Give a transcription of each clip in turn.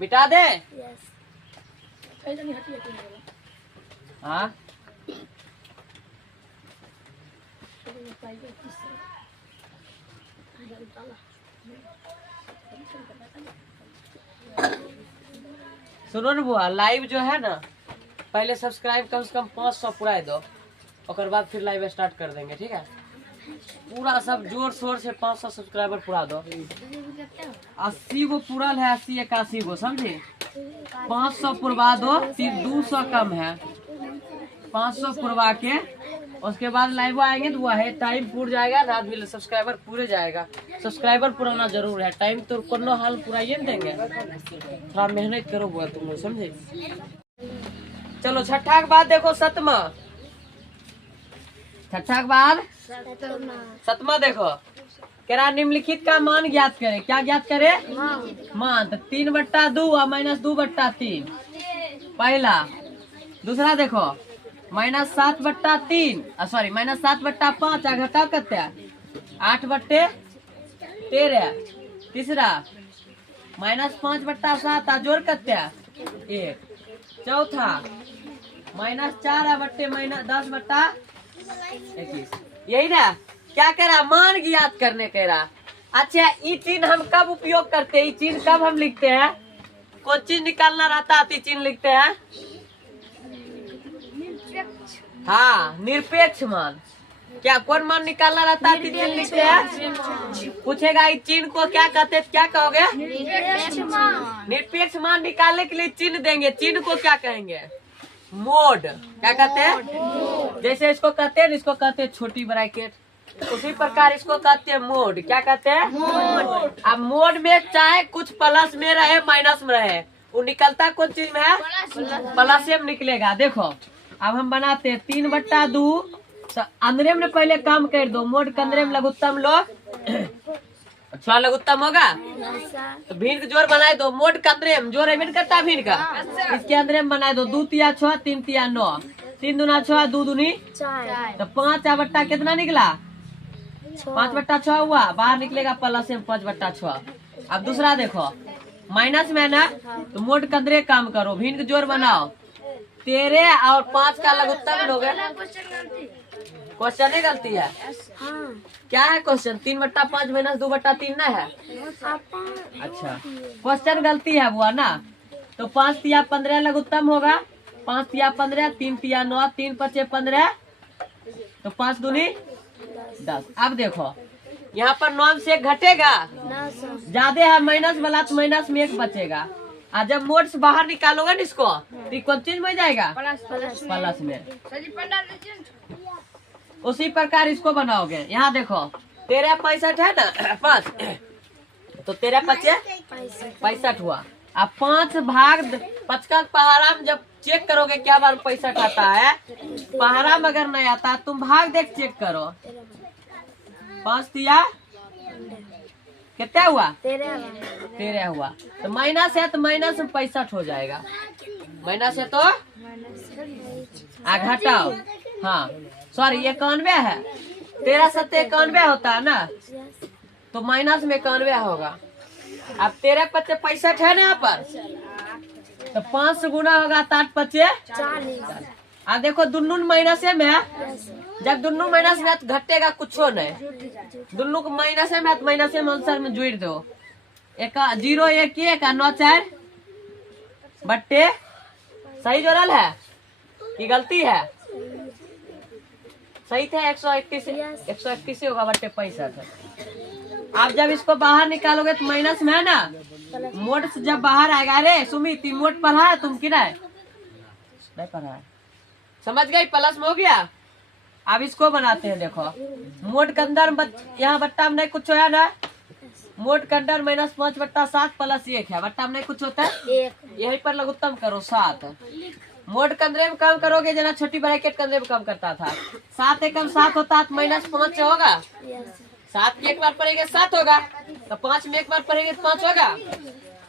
मिटा दे। हाँ सुनो न बुआ, लाइव जो है ना पहले सब्सक्राइब कम से कम 500 पूरा दो, और बाद फिर लाइव स्टार्ट कर देंगे, ठीक है। पूरा सब जोर शोर से 500 सब्सक्राइबर पूरा दो। 80 गो पूरा है, 80 81 गो समझे। 500 पुरवा दो, 200 कम है। 500 पुरवा के उसके बाद लाइव आएंगे तो वह है टाइम पूरा जाएगा, रात भी सब्सक्राइबर पूरे जाएगा। सब्सक्राइबर पुराना जरूर है, टाइम तो कोनो हाल पूरा ये देंगे। थोड़ा मेहनत करो बुआ तुम लोग, समझे। चलो छठा के बाद देखो सतमा। छठा के बाद सतमा देखो, कह रहा निम्नलिखित का मान ज्ञात करे। क्या ज्ञात करे? मान। तो 3/2 और -2/3 पहला। दूसरा देखो -7/3 सॉरी -7/5 आ घटाओ कते 8/13। तीसरा -5/7 आ जोड़ कते 1। चौथा -4/-10/21। यही ना क्या कह रहा? मान ज्ञात करने कह रहा। अच्छा ये चिन्ह हम कब उपयोग करते हैं? ये चिन्ह कब हम लिखते हैं? कौन चीज निकालना रहता है तो चिन्ह लिखते हैं? हाँ निरपेक्ष मान। क्या कौन मान निकालना रहता है तो चिन्ह लिखते हैं? पूछेगा इस चिन्ह को क्या कहते हैं, क्या कहोगे? निरपेक्ष मान निकालने के लिए चिन्ह देंगे। चिन्ह को क्या कहेंगे? मोड। क्या कहते हैं? जैसे इसको कहते हैं, इसको कहते हैं छोटी ब्रैकेट, उसी प्रकार इसको कहते हैं मोड। क्या कहते हैं? मोड। अब मोड में चाहे कुछ प्लस में रहे माइनस में रहे, वो निकलता कौन चीज में है? प्लस में निकलेगा। देखो अब हम बनाते हैं 3/2। तो अंदरे में पहले काम कर दो। मोड के अंदरे में लघुत्तम लोग 6 लघुत्तम होगा तो भिन्न जोड़ बनाए दो। मोड के अंदरे में जोड़ एमिट करता भिन्न का, इसके अंदरे में बनाए दो। 2 तिया 6, 3 तिया 9, 3 दूना 6, 2 दूनी 4। तो 5 कितना निकला? 5/6 हुआ। बाहर निकलेगा प्लस में 5/6। अब दूसरा देखो माइनस में ना, तो मोड के अंदरे काम करो, भिन्न जोड़ बनाओ। 13 और 5 का लघुत्तम हो गया। क्वेश्चन ही गलती है। क्या है क्वेश्चन? 3/5 -2/3 ना है। अच्छा क्वेश्चन गलती है बुआ ना। तो 5 तिया 15 लघुत्तम होगा। 5 तिया 15, 3 तिया 9, 3 5 15, तो 5 दूनी 10। अब देखो यहाँ पर 9 से 1 घटेगा, ज्यादा है माइनस वाला तो माइनस में 1 बचेगा। और जब मोड से बाहर निकालोगे ना इसको तो कौन चीज में जाएगा? प्लस में। उसी प्रकार इसको बनाओगे। यहाँ देखो 13 65 है ना 5, तो 13 5 65 हुआ। अब 5 भाग 5 का पहाड़ा में जब चेक करोगे क्या बार 65 आता है, पहाड़ा में अगर नहीं आता तुम भाग देख चेक करो। 5 तिया कितना हुआ? 13 हुआ। तो माइनस है तो माइनस में 65 हो जाएगा। माइनस है तो घटाओ। हाँ सॉरी 91 है। 13 7 91 होता है ना, तो माइनस में 91 होगा। अब 13 5 65 है ना यहाँ पर, तो 5 से गुना होगा 8 5 40। अब देखो दुन्नू माइनस में है। जब दुन्नू माइनस में घटेगा कुछ नहीं। दुन्नू को माइनस में माइनस में आंसर में जोड़ दो। 0 1 1 9 4 बट्टे सही जोड़ल है कि गलती है? सही था। 131 होगा बट्टे 65। आप जब इसको बाहर निकालोगे तो माइनस में है ना, मोड से जब बाहर आएगा। अरे सुमित मोड पढ़ा है तुम कि नहीं पढ़ा है? समझ गई? प्लस में हो गया। अब इसको बनाते हैं। देखो मोड के अंदर यहाँ बट्टा में नहीं कुछ है ना, मोड के अंदर -5/7 + 1 है। बट्टा में नहीं कुछ होता है, यहीं पर लघुत्तम करो 7। मोड के अंदर में काम करोगे जना छोटी ब्रैकेट के अंदर में काम करता था। 7 एकम 7 होता तो -5 होगा। 7 में 1 बार पढ़ेंगे 7 होगा, तो 5 में 1 बार पढ़ेंगे तो 5 होगा।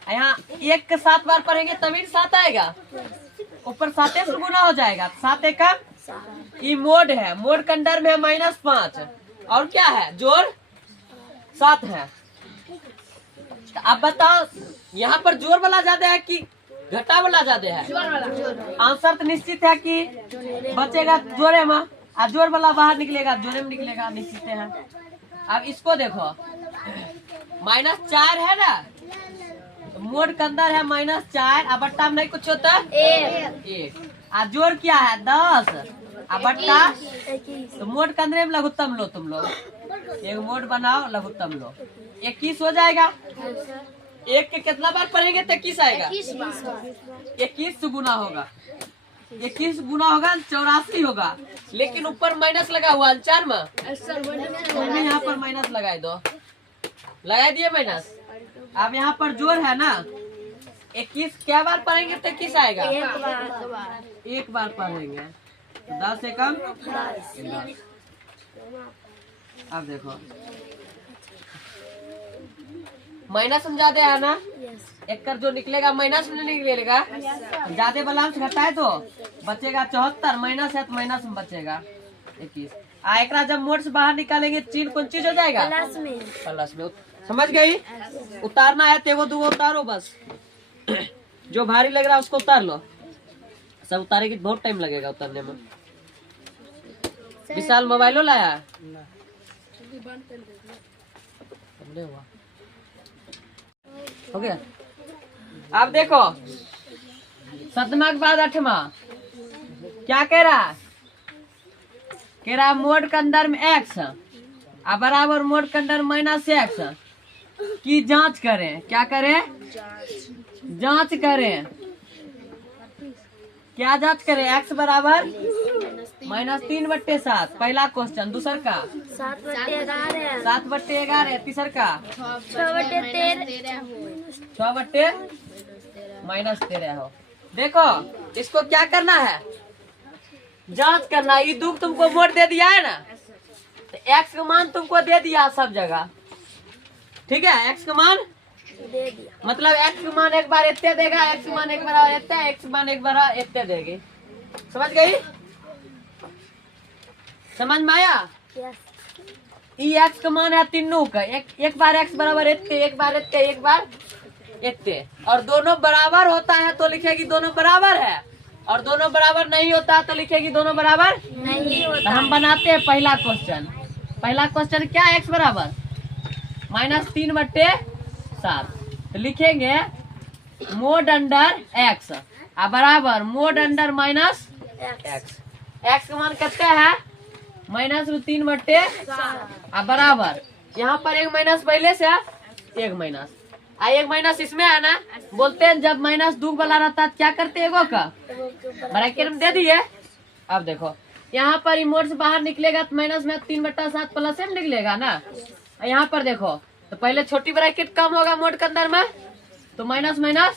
यहाँ 1 के 7 बार पढ़ेंगे तभी 7 आएगा। ऊपर 7 से गुना हो जाएगा। 7 एकम ये मोड है। मोड के अंदर में है -5 और क्या है जोड़ 7 है। तो अब बताओ यहाँ पर जोर वाला ज्यादा है कि घटा वाला ज्यादा है? आंसर तो निश्चित है कि बचेगा जोरे में, और जोर वाला बाहर निकलेगा, जोरे में निकलेगा, निश्चित है। अब इसको देखो, -4 है ना, तो मोड के अंदर है -4, और बट्टा में नहीं कुछ होता, 1। और जोर क्या है 10, और बट्टा, तो मोड के अंदर में लघुत्तम लो, तुम लोग एक मोड बनाओ, लघुत्तम लो, 21 हो जाएगा। 1 के कितना बार पढ़ेंगे तो 21 आएगा, 21 गुना होगा, 21 गुना होगा 84 होगा, लेकिन ऊपर माइनस लगा हुआ 4 में, यहाँ पर माइनस लगाए दो, लगा दिए माइनस। अब यहाँ पर जोर है ना, 21 क्या बार पढ़ेंगे तो 21 आएगा, एक बार पढ़ेंगे, 10 से कम 10। अब देखो माइनस में ज्यादा है ना, एक कर जो निकलेगा माइनस में निकलेगा, ज्यादा वाला से घटाए तो बचेगा 74, माइनस है तो माइनस में बचेगा 21। एक जब मोड से बाहर निकालेंगे चिन्ह कौन चीज हो जाएगा, प्लस में। समझ गई? उतारना है तो 2 उतारो बस, जो भारी लग रहा है उसको उतार लो, सब उतारेगी बहुत टाइम लगेगा उतारने में। विशाल मोबाइलो लाया हो गया। अब देखो 7वां के बाद 8वां क्या कह रहा, कह रहा मोड के अंदर में x बराबर मोड के अंदर -x की जांच करें। क्या करें? जांच करें। क्या जांच करें? x बराबर -3/7 पहला क्वेश्चन। दूसर का 7/11 7/11। तीसर का 6/13 6/-13 हो। देखो इसको क्या करना है, जांच करना। ये दुख तुमको मोड दे दिया है ना, तो x का मान तुमको दे दिया सब जगह, ठीक है। x का मान दे दिया, मतलब x का मान एक बार इतने देगा, x का मान एक बार इतने, x का मान एक बार इतने देगी। समझ गई? समझ में आया? ई x का मान है तीनों का, एक बार x बराबर इतने, एक बार इतने, एक बार इतने, और दोनों बराबर होता है तो लिखेगी दोनों बराबर है, और दोनों बराबर नहीं होता है तो लिखेगी दोनों बराबर नहीं तो होता। हम बनाते हैं पहला क्वेश्चन। पहला क्वेश्चन क्या है, x बराबर -3/7, तो लिखेंगे मोड अंडर x बराबर मोड अंडर -x। x का मान कितना है -3/7 बराबर, यहाँ पर एक माइनस पहले से है, एक माइनस एक माइनस इसमें है ना। बोलते हैं जब माइनस दो वाला रहता है क्या करते हैं, एगो का ब्रैकेट में दे दिए। अब देखो यहाँ पर मोड से बाहर निकलेगा तो माइनस में 3/7 प्लस में निकलेगा ना। यहाँ पर देखो तो पहले छोटी ब्रैकेट कम होगा मोड के अंदर में, तो माइनस 3/7।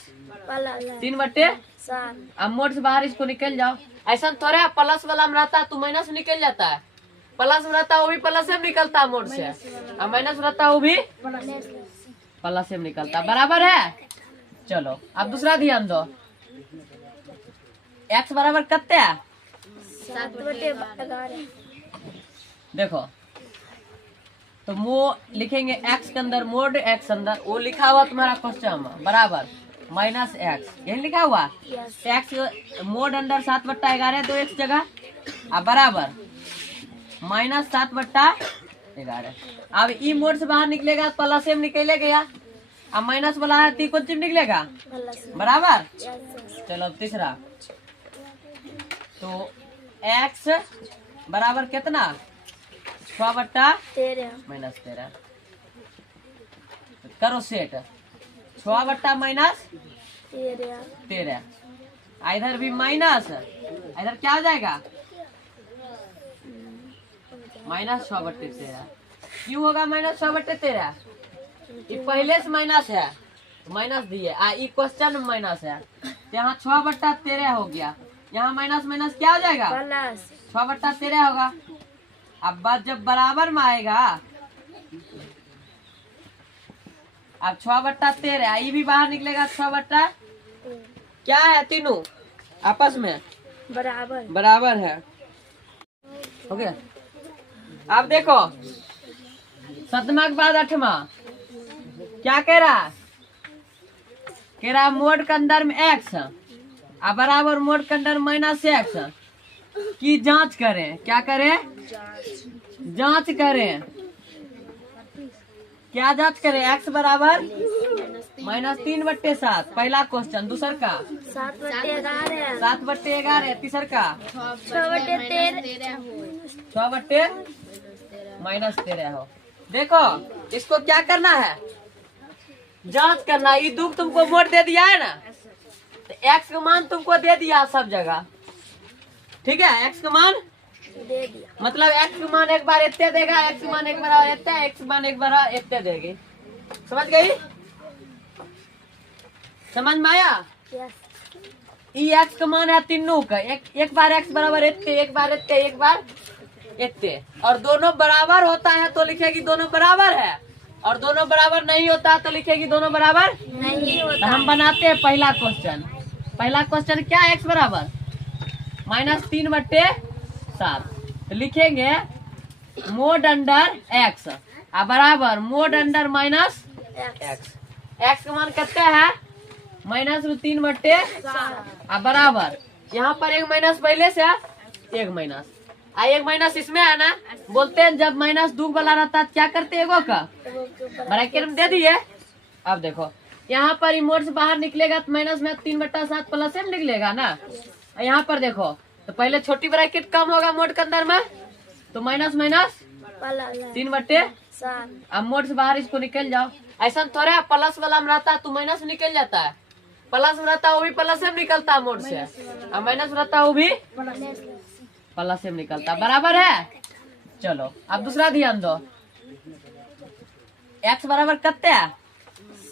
अब मोड से बाहर इसको निकल जाओ। ऐसा थोड़ा प्लस वाला में रहता है तो माइनस में निकल जाता है, प्लस में रहता है वो भी प्लस में निकलता है मोड से, और माइनस रहता है वो भी प्लस में निकलता है। बराबर है? चलो अब दूसरा ध्यान दो, x बराबर कितने है 7/11। देखो तो वो लिखेंगे x के अंदर मोड x अंदर, वो लिखा हुआ तुम्हारा क्वेश्चन में बराबर -x, यही लिखा हुआ x मोड अंडर 7/11 दो x जगह बराबर -7/11। अब ई मोड से बाहर निकलेगा प्लस में निकले गया, अब माइनस वाला है तो कौन चीज निकलेगा बराबर। चलो अब तीसरा, तो x बराबर कितना 6/-13 करो सेट, 6/-13 इधर भी माइनस, इधर क्या हो जाएगा -6/13। क्यों होगा -6/13? ये पहले से माइनस है तो माइनस दिए, ये क्वेश्चन में माइनस है तो यहाँ 6/13 हो गया, यहाँ माइनस माइनस क्या हो जाएगा 6/13 होगा। अब बात जब बराबर में आएगा, अब 6/13 ये भी बाहर निकलेगा, 6/ क्या है तीनों आपस में बराबर है। हो गया। अब देखो 7वां के बाद 8वां क्या कह रहा है, कह रहा मोड के अंदर में एक्स अब बराबर मोड के अंदर माइनस एक्स की जांच करें। क्या करें? जांच करें। क्या जांच करें? एक्स बराबर -3/7 पहला क्वेश्चन। दूसर का 7/11 7/11। तीसर का 6/13 6/-13 हो। देखो इसको क्या करना है? जांच करना है। ये दुख तुमको मोड दे दिया है ना, तो एक्स का मान तुमको दे दिया सब जगह। ठीक है, एक्स का मान दे दिया। मतलब एक्स का मान एक बार इतने देगा, एक्स का मान एक बार इतने, एक्स का मान एक बार इतने देगी। समझ गई? समझ में आया? यस। ये एक्स का मान है तीनों का। एक बार एक्स बराबर इतने, एक बार इतने, एक बार इतने, और दोनों बराबर होता है तो लिखेगी दोनों बराबर है, और दोनों बराबर नहीं होता तो लिखेगी दोनों बराबर नहीं तो होता। हम बनाते हैं पहला क्वेश्चन। पहला क्वेश्चन क्या है? एक्स बराबर -3/7 तो लिखेंगे मोड अंडर एक्स बराबर mode under minus x. X का मान कितना है? -3/7 बराबर यहाँ पर एक माइनस पहले से एक माइनस एक माइनस इसमें है ना। बोलते हैं जब माइनस दो वाला रहता है क्या करते हैं? एगो का ब्रैकेट में दे दिए। अब देखो यहाँ पर मोड से बाहर निकलेगा तो माइनस में 3/7 प्लस में निकलेगा ना। यहाँ पर देखो तो पहले छोटी ब्रैकेट कम होगा मोड के अंदर में, तो माइनस 3/7। अब मोड से बाहर इसको निकल जाओ। ऐसा थोड़ा प्लस वाला में रहता है तो माइनस में निकल जाता है, प्लस में रहता है वो भी प्लस में निकलता है मोड से, अब माइनस में रहता है वो भी प्लस में निकलता। बराबर है? चलो अब दूसरा ध्यान दो। एक्स बराबर कितने है?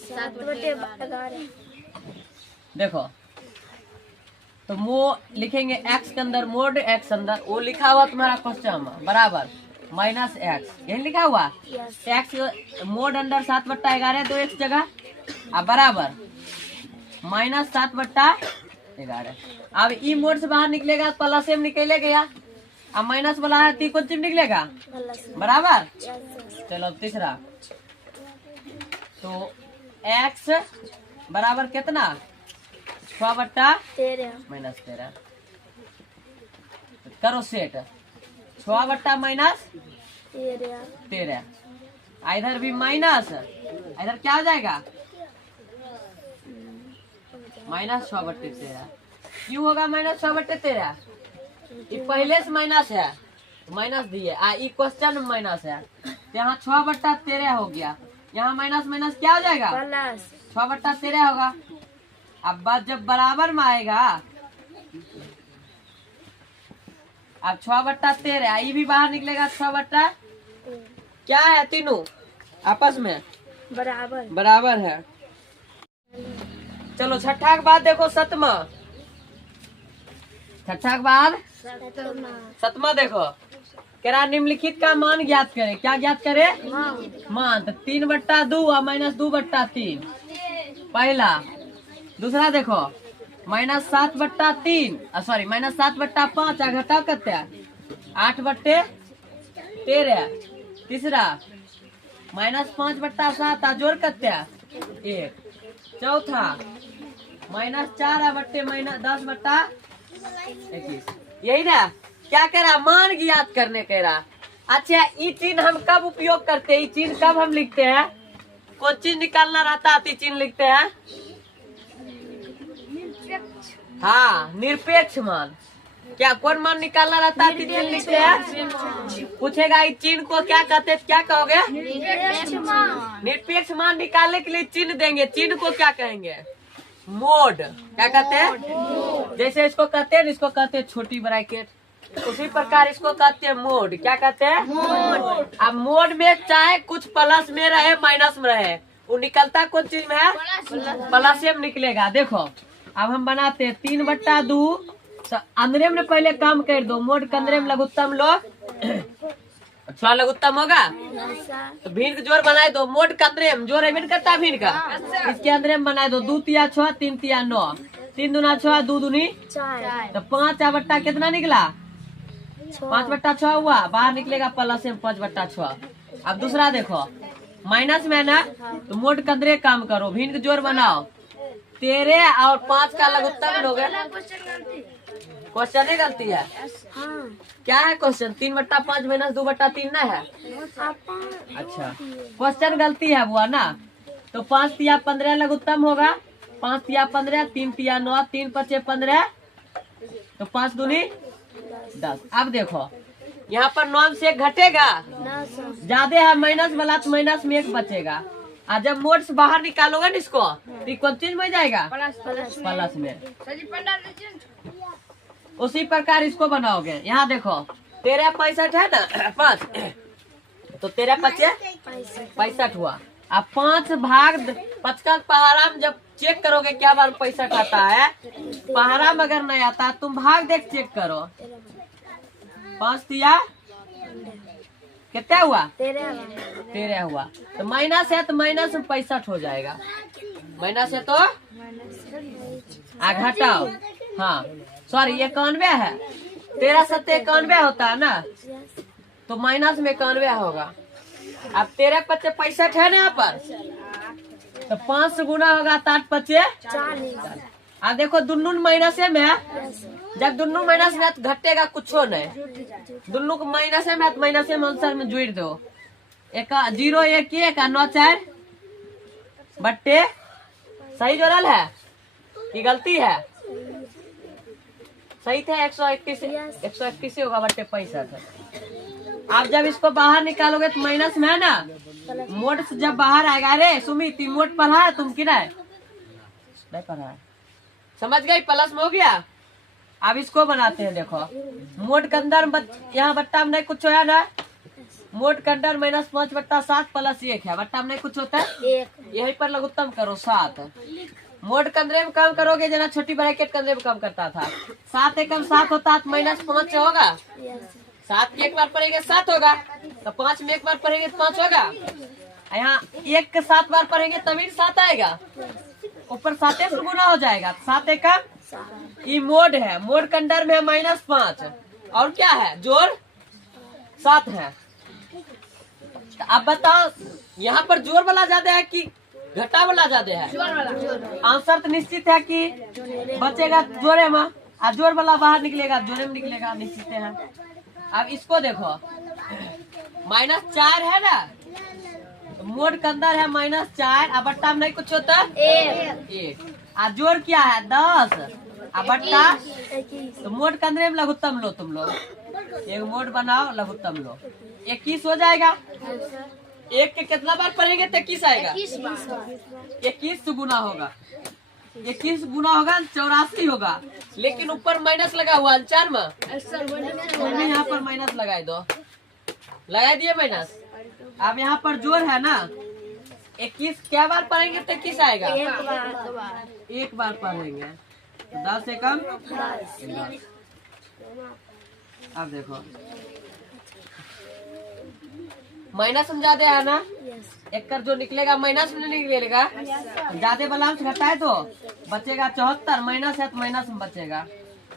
7/11। देखो तो वो लिखेंगे एक्स के अंदर मोड एक्स अंदर वो लिखा हुआ तुम्हारा क्वेश्चन बराबर -x यही लिखा हुआ। एक्स मोड अंदर 7/11 तो एक जगह अब बराबर -7/11। अब ई मोड से बाहर निकलेगा प्लस में निकले गया, अब माइनस वाला है तो कौन चीज निकलेगा? बराबर। चलो तीसरा तो एक्स बराबर कितना? 6/-13 करो सेट। 6/-13 इधर भी माइनस, इधर क्या हो जाएगा? -6/13। क्यों होगा -6/13? ये पहले से माइनस है, माइनस दिए ये क्वेश्चन में माइनस है, यहाँ 6/13 हो गया। यहाँ माइनस माइनस क्या हो जाएगा? 6/13 होगा। अब बात जब बराबर में आएगा, अब 6/13 ये भी बाहर निकलेगा। 6 क्या है? तीनों आपस में बराबर है। चलो छठा के बाद देखो सतमा। छठा के बाद सतमा देखो कह रहा निम्नलिखित का मान ज्ञात करे। क्या ज्ञात करे? मान। तो 3/2 और -2/3 पहला। दूसरा देखो -7/3 सॉरी -7/5 घटा करते 8/13। तीसरा -5/7 जोड़ करते 1। चौथा -4/-10/21। यही ना क्या कह रहा? मान ज्ञात करने कह रहा। अच्छा ये चिन्ह हम कब उपयोग करते हैं? ये चिन्ह कब हम लिखते हैं? कौन चीज निकालना रहता है चिन्ह लिखते हैं? हाँ, निरपेक्ष मान। क्या कौन मान निकालना रहता है चिन्ह लिखते हैं? पूछेगा इस चिन्ह को क्या कहते हैं? क्या कहोगे? निरपेक्ष मान निकालने के लिए चिन्ह देंगे। चिन्ह को क्या कहेंगे? मोड। क्या कहते हैं? जैसे इसको कहते हैं, इसको कहते हैं छोटी ब्रैकेट, उसी प्रकार इसको कहते हैं मोड। क्या कहते हैं? मोड। अब मोड में चाहे कुछ प्लस में रहे माइनस में रहे, वो निकलता कौन चीज में है? प्लस में निकलेगा। देखो अब हम बनाते हैं 3/2। अंदरे में पहले काम कर दो। मोड के अंदरे में लघुत्तम लो, अच्छा लघुत्तम होगा तो भिन्न का जोड़ बनाए दो। मोड के अंदरे में जोड़ एमिट करता है भिन्न का, इसके अंदरे में बनाए दो। 2 तिया 6, 3 तिया 9, 3 दूना 6, 2 दूनी 4। तो 5 कितना निकला? 5/6 हुआ। बाहर निकलेगा प्लस में 5/6। अब दूसरा देखो माइनस में ना, तो मोड के अंदरे काम करो, भिन्न का जोड़ बनाओ। तेरे और 5 का लघुत्तम लोगे। क्वेश्चन ही गलती है। हाँ क्या है क्वेश्चन? 3/5 माइनस 2/3 ना है। अच्छा, क्वेश्चन गलती है बुआ ना। तो 5 तिया 15 लघुत्तम होगा। 5 तिया 15, 3 तिया 9, 3 पचे 15, तो 5 दूनी 10। अब देखो यहाँ पर 9 से 1 घटेगा, ज्यादा है माइनस वाला, तो माइनस में 1 बचेगा। और जब मोड से बाहर निकालोगे ना इसको, तो कौन चीज में जाएगा? प्लस में। उसी प्रकार इसको बनाओगे। यहाँ देखो 13 65 है ना 5, तो 13 पचे 65 हुआ। अब 5 भाग 5 का पहाड़ा में जब चेक करोगे क्या बार 65 आता है, पहाड़ा में अगर नहीं आता तुम भाग देख चेक करो। 5 तिया कितना हुआ? 13 हुआ। तो माइनस है तो माइनस में 65 हो जाएगा। माइनस है तो घटाओ। हाँ सॉरी 91 है। 13 7 91 होता है ना, तो माइनस में 91 होगा। अब 13 पचे 65 है ना यहाँ पर, तो 5 से गुना होगा 8 पचे 40। अब देखो दुन्नू माइनस में है, जब दुन्नू माइनस में तो घटेगा कुछ नहीं। दुन्नू को माइनस में है तो माइनस में आंसर में जोड़ दो। 0 1 1 9 4 बट्टे सही जोड़ल है कि गलती है? सही था। 131 होगा बट्टे 65। आप जब इसको बाहर निकालोगे तो माइनस में है ना, मोड से जब बाहर आएगा। अरे सुमित मोड पढ़ा है तुम कि नहीं पढ़ा है? समझ गई? प्लस में हो गया। अब इसको बनाते हैं। देखो मोड के अंदर यहाँ बट्टा में नहीं कुछ होया ना, मोड के अंदर -5/7 प्लस 1 है, बट्टा में नहीं कुछ होता है। यही पर लघुत्तम करो 7। मोड के अंदर में काम करोगे जना छोटी ब्रैकेट के अंदर में काम करता था। 7 एकम 7 होता है, -5 होगा। 7 की एक बार पढ़ेंगे 7 होगा, तो 5 में एक बार पढ़ेंगे तो 5 होगा। यहाँ 1 के 7 बार पढ़ेंगे तभी 7 आएगा। ऊपर 7 से गुना हो जाएगा। 7 एकम ये मोड है। मोड के अंदर में है -5 और क्या है जोड़ 7 है। तो अब बताओ यहाँ पर जोड़ वाला ज्यादा है कि घटा वाला ज्यादा है? आंसर तो निश्चित है कि बचेगा जोड़े में, और जोड़ वाला बाहर निकलेगा, जोड़े में निकलेगा, निश्चित है। अब इसको देखो -4 है ना, तो मोड के अंदर है -4, अब बट्टा में नहीं कुछ होता 1। और जोड़ क्या है 10, अब बट्टा, तो मोड के अंदर में लघुत्तम लो तुम लोग। एक मोड बनाओ, लघुत्तम लो, 21 हो जाएगा। 1 के कितना बार पढ़ेंगे तो 21 आएगा। 21 से गुना होगा, 21 गुना होगा 84 होगा। लेकिन ऊपर माइनस लगा हुआ 4 में, यहाँ पर माइनस लगाए दो, लगा दिए माइनस। अब यहाँ पर जोड़ है ना, 21 क्या बार पढ़ेंगे तो 21 आएगा? एक बार पढ़ेंगे। 10 से कम 10। अब देखो माइनस में ज्यादा है ना, एक कर जो निकलेगा माइनस में निकलेगा। ज्यादा वाला से घटाए तो बचेगा 74, माइनस है तो माइनस में बचेगा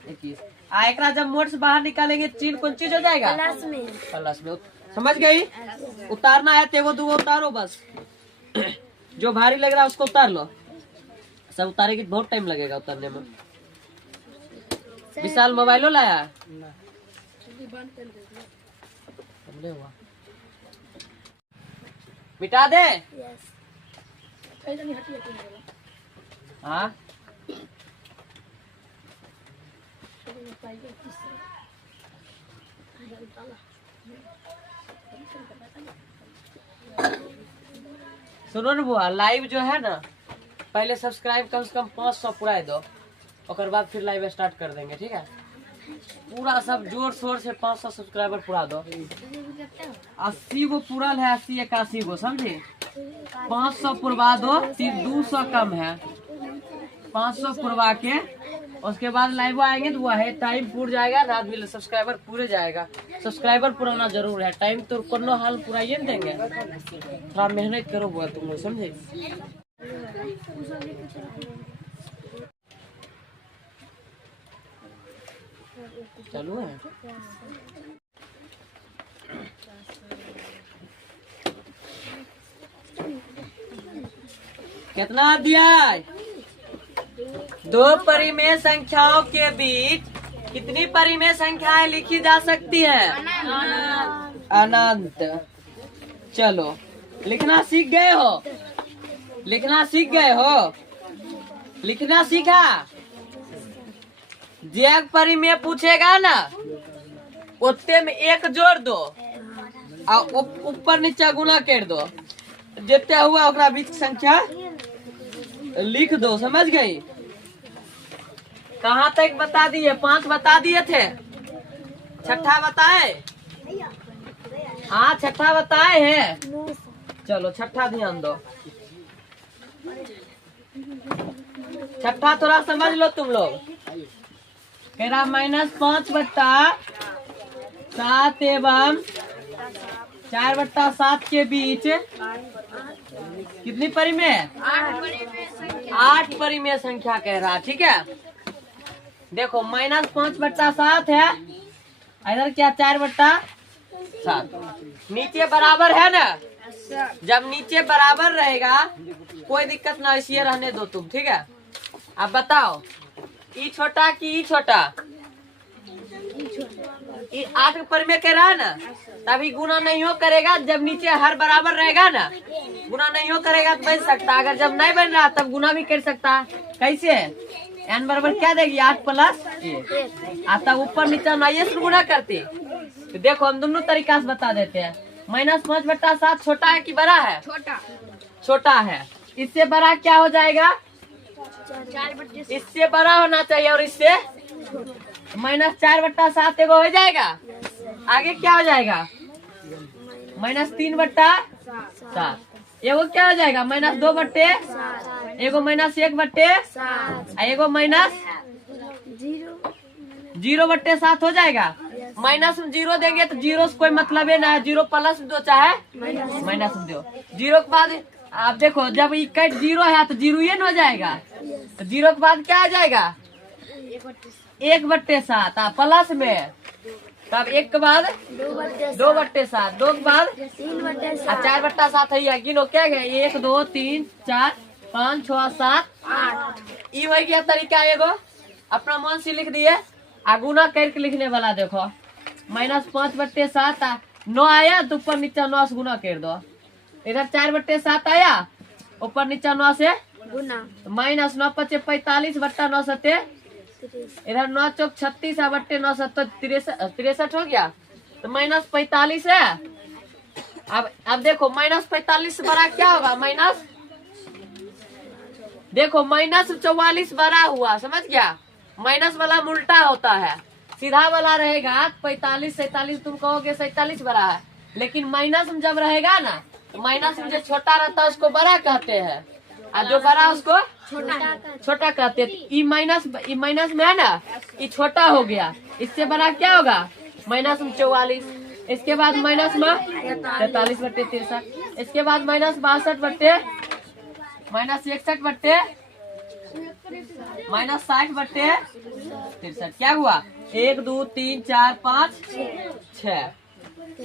21। एक जब मोड से बाहर निकालेंगे चिन्ह कौन चीज हो जाएगा? प्लस में। समझ गई? उतारना है तो 1 2 उतारो बस। जो भारी लग रहा है उसको उतार लो। सब उतारेगी बहुत टाइम लगेगा उतारने में। विशाल मोबाइलो लाया है? मिटा दे। हाँ सुनो ना बुआ, लाइव जो है ना पहले सब्सक्राइब कम से कम 500 पूरा दो, और बाद फिर लाइव स्टार्ट कर देंगे। ठीक है? पूरा सब जोर शोर से 500 सब्सक्राइबर पूरा दो। 80 गो पूरा है, 80 81 गो, समझे? 500 पुरवा दो, 200 कम है। 500 पुरवा के उसके बाद लाइव आएंगे तो वह है टाइम पूरा जाएगा ना, भी सब्सक्राइबर पूरे जाएगा। सब्सक्राइबर पुराना जरूर है, टाइम तो कोनो हाल पूरा ये देंगे। थोड़ा मेहनत करो बुआ तुम लोग, समझे? चालू है। कितना दिया? दो परिमेय संख्याओं के बीच कितनी परिमेय संख्याएं लिखी जा सकती हैं? अनंत। चलो लिखना सीख गए हो? लिखना सीख गए हो? लिखना सीखा? जैक परिमेय पूछेगा ना, उत्ते में एक जोड़ दो और ऊपर नीचे गुना कर दो, जितना हुआ ओकरा बीच संख्या लिख दो। समझ गई? कहाँ तक बता दिए? 5 बता दिए थे। छठा बताए? हाँ छठा बताए हैं। चलो छठा ध्यान दो। छठा थोड़ा समझ लो तुम लोग। कह रहा -5/7 एवं 4/7 के बीच कितनी परिमेय? 8 परिमेय संख्या कह रहा। ठीक है, देखो -5/7 है, इधर क्या 4/7। नीचे बराबर है ना? जब नीचे बराबर रहेगा कोई दिक्कत ना, इसे रहने दो तुम। ठीक है, अब बताओ ई छोटा कि ई छोटा? ई 8 परिमेय कह रहा है ना, तभी गुना नहीं हो करेगा। जब नीचे हर बराबर रहेगा ना, गुना नहीं हो करेगा तो बन सकता। अगर जब नहीं बन रहा तब गुना भी कर सकता है। कैसे? n बराबर क्या देगी? 8 + 1। तब ऊपर नीचे नहीं से गुना करती। तो देखो हम दोनों तरीका से बता देते हैं। -5/7 छोटा है कि बड़ा है? छोटा है। इससे बड़ा क्या हो जाएगा? इससे बड़ा होना चाहिए। और इससे -4/7 एगो हो जाएगा। आगे क्या हो जाएगा? -3/7। एगो क्या हो जाएगा? -2/7। एगो -1/7। एगो -0/7 हो जाएगा। माइनस में 0 देंगे तो 0 से कोई मतलब है ना। 0 + 2 चाहे -2। 0 के बाद आप देखो, जब ये कट 0 है तो 0 ही न हो जाएगा। तो 0 के बाद क्या आ जाएगा? 1/7। प्लस में तब 1 के बाद 2/7। 2 के बाद 4/7 है। गिनो क्या गया? 1 2 3 4 5 6 7 8। ये हो गया तरीका एगो। अपना मन से लिख दिए। गुना करके लिखने वाला देखो, -5/7 9 आया तो ऊपर नीचे 9 से गुना कर दो। इधर 4/7 आया, ऊपर नीचे 9 से गुना। -9 × 5 = 45 / 9 = 7। इधर 9 × 4 = 36 / 9 = 63 हो गया। तो -45 है। अब देखो -45 से बड़ा क्या होगा? देखो -44 बड़ा हुआ। समझ गया? माइनस वाला उल्टा होता है। सीधा वाला रहेगा 45 47, तुम कहोगे 47 बड़ा है। लेकिन माइनस में जब रहेगा ना, तो माइनस में जो छोटा रहता है उसको बड़ा कहते हैं, और जो बड़ा उसको छोटा कहते हैं। ई माइनस में है ना, ये छोटा हो गया। इससे बड़ा क्या होगा? -44। इसके बाद माइनस में 43/63। इसके बाद -62/61/, -60/63। क्या हुआ? 1 2 3 4 5 6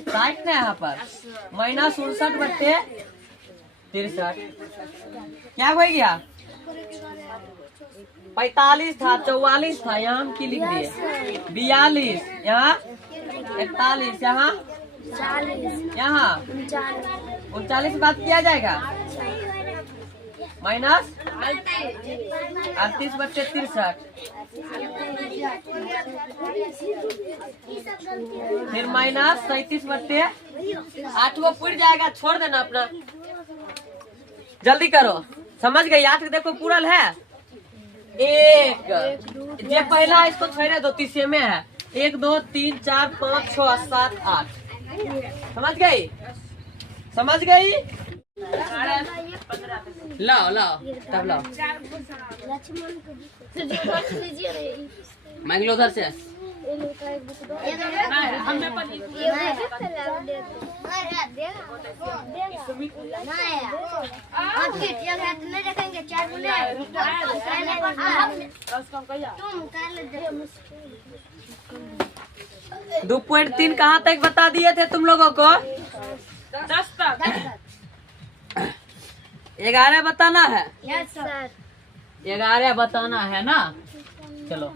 60 ना यहाँ पर। -59/63। क्या हो गया? 45 था, 44 था, यहाँ हम की लिख दिए 42, यहाँ 41, यहाँ 39 बात किया जाएगा। -38/63। फिर -37/8 वो पूर जाएगा। छोड़ देना अपना, जल्दी करो। समझ गई? 8 देखो पूरल है। 1 ये पहला, इसको छोड़े दो, तीसरे में है। 1 2 3 4 5 6 7 8। समझ गई? समझ गई? लाओ तब लाओ। मांग लो उधर से। दो 2.3 कहाँ तक बता दिए थे तुम लोगों को? 10 तक। 11 बताना है। Yes sir. 11 बताना है ना। चलो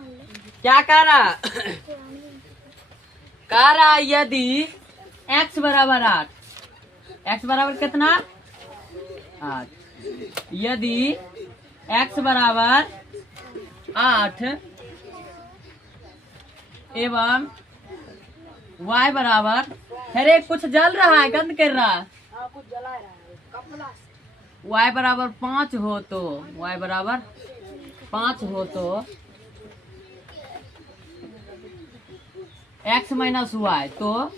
क्या कह रहा कह रहा यदि x बराबर 8, x बराबर कितना 8, यदि x बराबर 8 एवं y बराबर, अरे कुछ जल रहा है, गंद कर रहा है, y बराबर 5 हो तो, y बराबर 5 हो तो x माइनस वाई, तो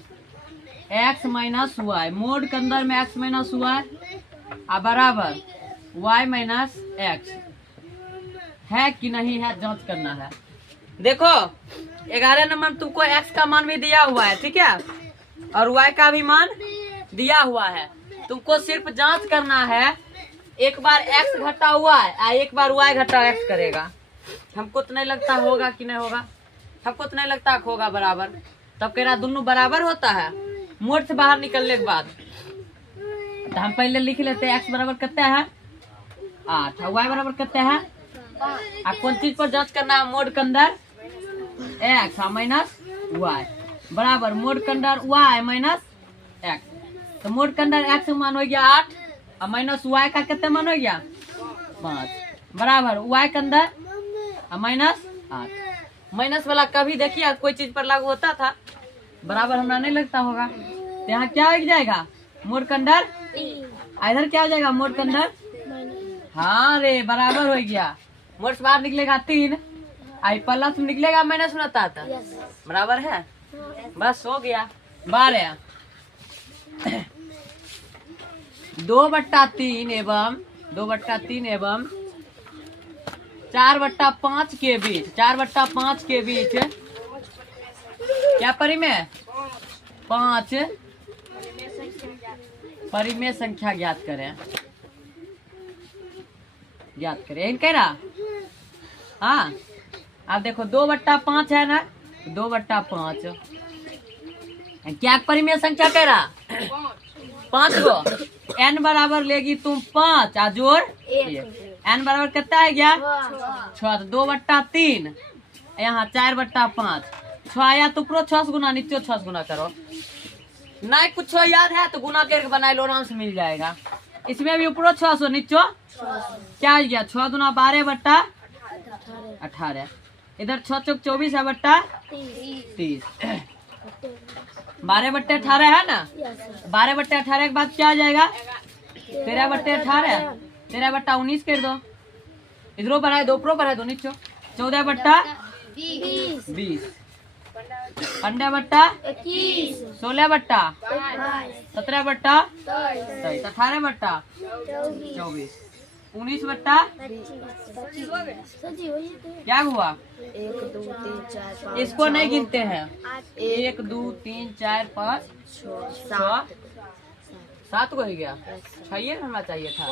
x माइनस वाई मोड के अंदर में x माइनस वाई बराबर y माइनस एक्स है कि नहीं है, जांच करना है। देखो 11 नंबर तुमको x का मान भी दिया हुआ है, ठीक है, और y का भी मान दिया हुआ है। तुमको सिर्फ जांच करना है, एक बार x घटा हुआ है एक बार y घटा x करेगा। हमको तो नहीं लगता होगा कि नहीं होगा, हमको तो नहीं लगता होगा बराबर। तब कह रहा दोनों बराबर होता है मोड से बाहर निकलने के बाद। तो हम पहले लिख लेते हैं x बराबर कितना है 8, y बराबर कितना है। आप कौन चीज पर जांच करना है, मोड के अंदर x माइनस वाई बराबर मोड के अंदर y माइनस एक्स। तो मोड के अंदर x मान हो गया 8 और माइनस y का कितना मान हो गया 5 बराबर y के अंदर माइनस 8। माइनस वाला कभी देखिए कोई चीज पर लागू होता था, बराबर हमरा नहीं लगता होगा। तो यहाँ क्या हो जाएगा मोड के अंदर, इधर क्या हो जाएगा मोड के अंदर, हाँ रे बराबर हो गया। मोड से बाहर निकलेगा 3, आई प्लस में निकलेगा माइनस में आता था, बराबर है, बस हो गया। 12 2/3 एवं 2/3 एवं 4/5 के बीच, 4/5 के बीच क्या परिमेय 5 परिमेय संख्या ज्ञात करें, ज्ञात करें कह रहा। हाँ अब देखो 2/5 है ना, 2/5 क्या परिमेय संख्या कह रहा 5 को n बराबर लेगी तुम 5 आ जोड़ 1, n बराबर कितना है गया 6, तो 2/3 यहाँ 4/5 6 आया तो ऊपर 6 गुना नीचे 6 गुना करो, नहीं कुछ याद है तो गुना करके बना लो, आराम से मिल जाएगा। इसमें भी ऊपर 600 नीचे क्या आ गया 6 दूना 12/18, इधर 6 चौक 24 है बट्टा 30, 12/18 है ना, 12/18 के बाद क्या आ जाएगा 13/18, 13/19 कर दो, इधरों बढ़ाए दो ऊपरों बढ़ाए दो नीचे, 14/20, 15/21, 16/17, 18/24, 19/, क्या हुआ 1 2 3 4 5 इसको नहीं गिनते हैं, 1 2 3 4 5 6 7 को हो गया, 6 होना चाहिए था,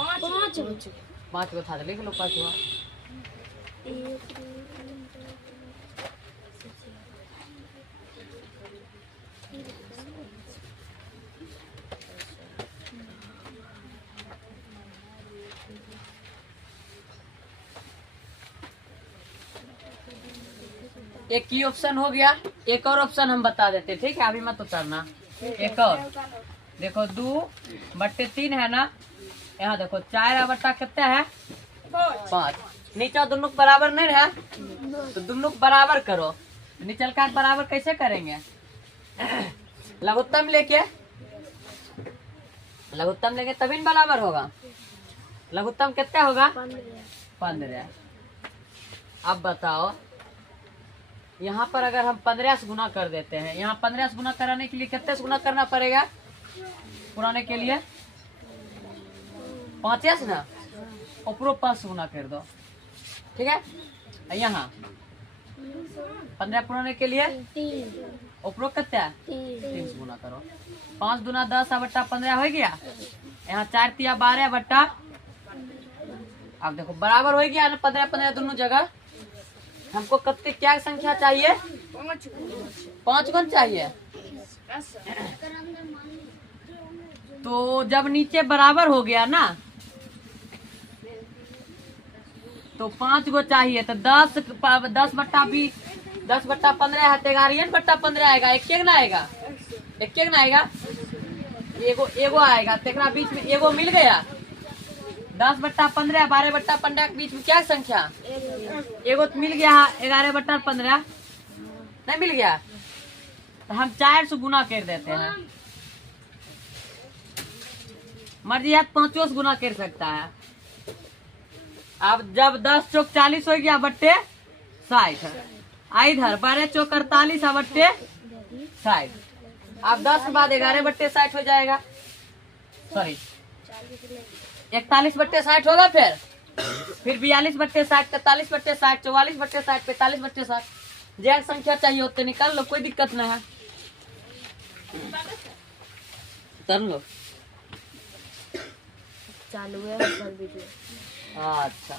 5 को था, लिख लो 5 हुआ। एक ही ऑप्शन हो गया, एक और ऑप्शन हम बता देते, ठीक है, अभी मत उतरना। एक और देखो 2/3 है ना, यहाँ देखो 4 कितना है 5, नीचे दोनों बराबर नहीं है तो दोनों बराबर करो, नीचल का बराबर कैसे करेंगे, लघुत्तम लेके तभी न बराबर होगा। लघुत्तम कितना होगा 15। अब बताओ यहाँ पर अगर हम 15 से गुना कर देते हैं, यहाँ 15 से गुना कराने के लिए कितने से गुना करना पड़ेगा, पुराने के लिए 5 से ना, ऊपरों 5 से गुना कर दो, ठीक है। यहाँ 15 पुराने के लिए ऊपरों कितना 3 से गुना करो, 5 दूना 10/15 हो गया, यहाँ 4 तिया 12 अब देखो बराबर हो गया ना 15 दोनों जगह। हमको कितने क्या संख्या चाहिए 5 गुण चाहिए, तो जब नीचे बराबर हो गया ना तो 5 गो चाहिए, तो 10/20 10/15 है, 11/15 आएगा। एक ना आएगा, एक ना आएगा, एगो आएगा। तेरा बीच में एगो मिल गया। 10/15 12/15 के बीच में क्या संख्या? एगो तो मिल गया। 11/15 नहीं मिल गया, तो हम 4 से गुना कर देते हैं। मर्जी है 5 से गुना कर सकता है। अब जब 10 चौक 40 हो गया बट्टे 60, इधर 12 चौक 48 बट्टे 60। अब 10 के बाद 11/60 हो जाएगा, सॉरी 41/60 होगा। फिर 42/60, 43/60, 44/60, 45/60। जैसे संख्या चाहिए होते निकाल लो, कोई दिक्कत नहीं है। कर लो, चालू है ऊपर वीडियो। अच्छा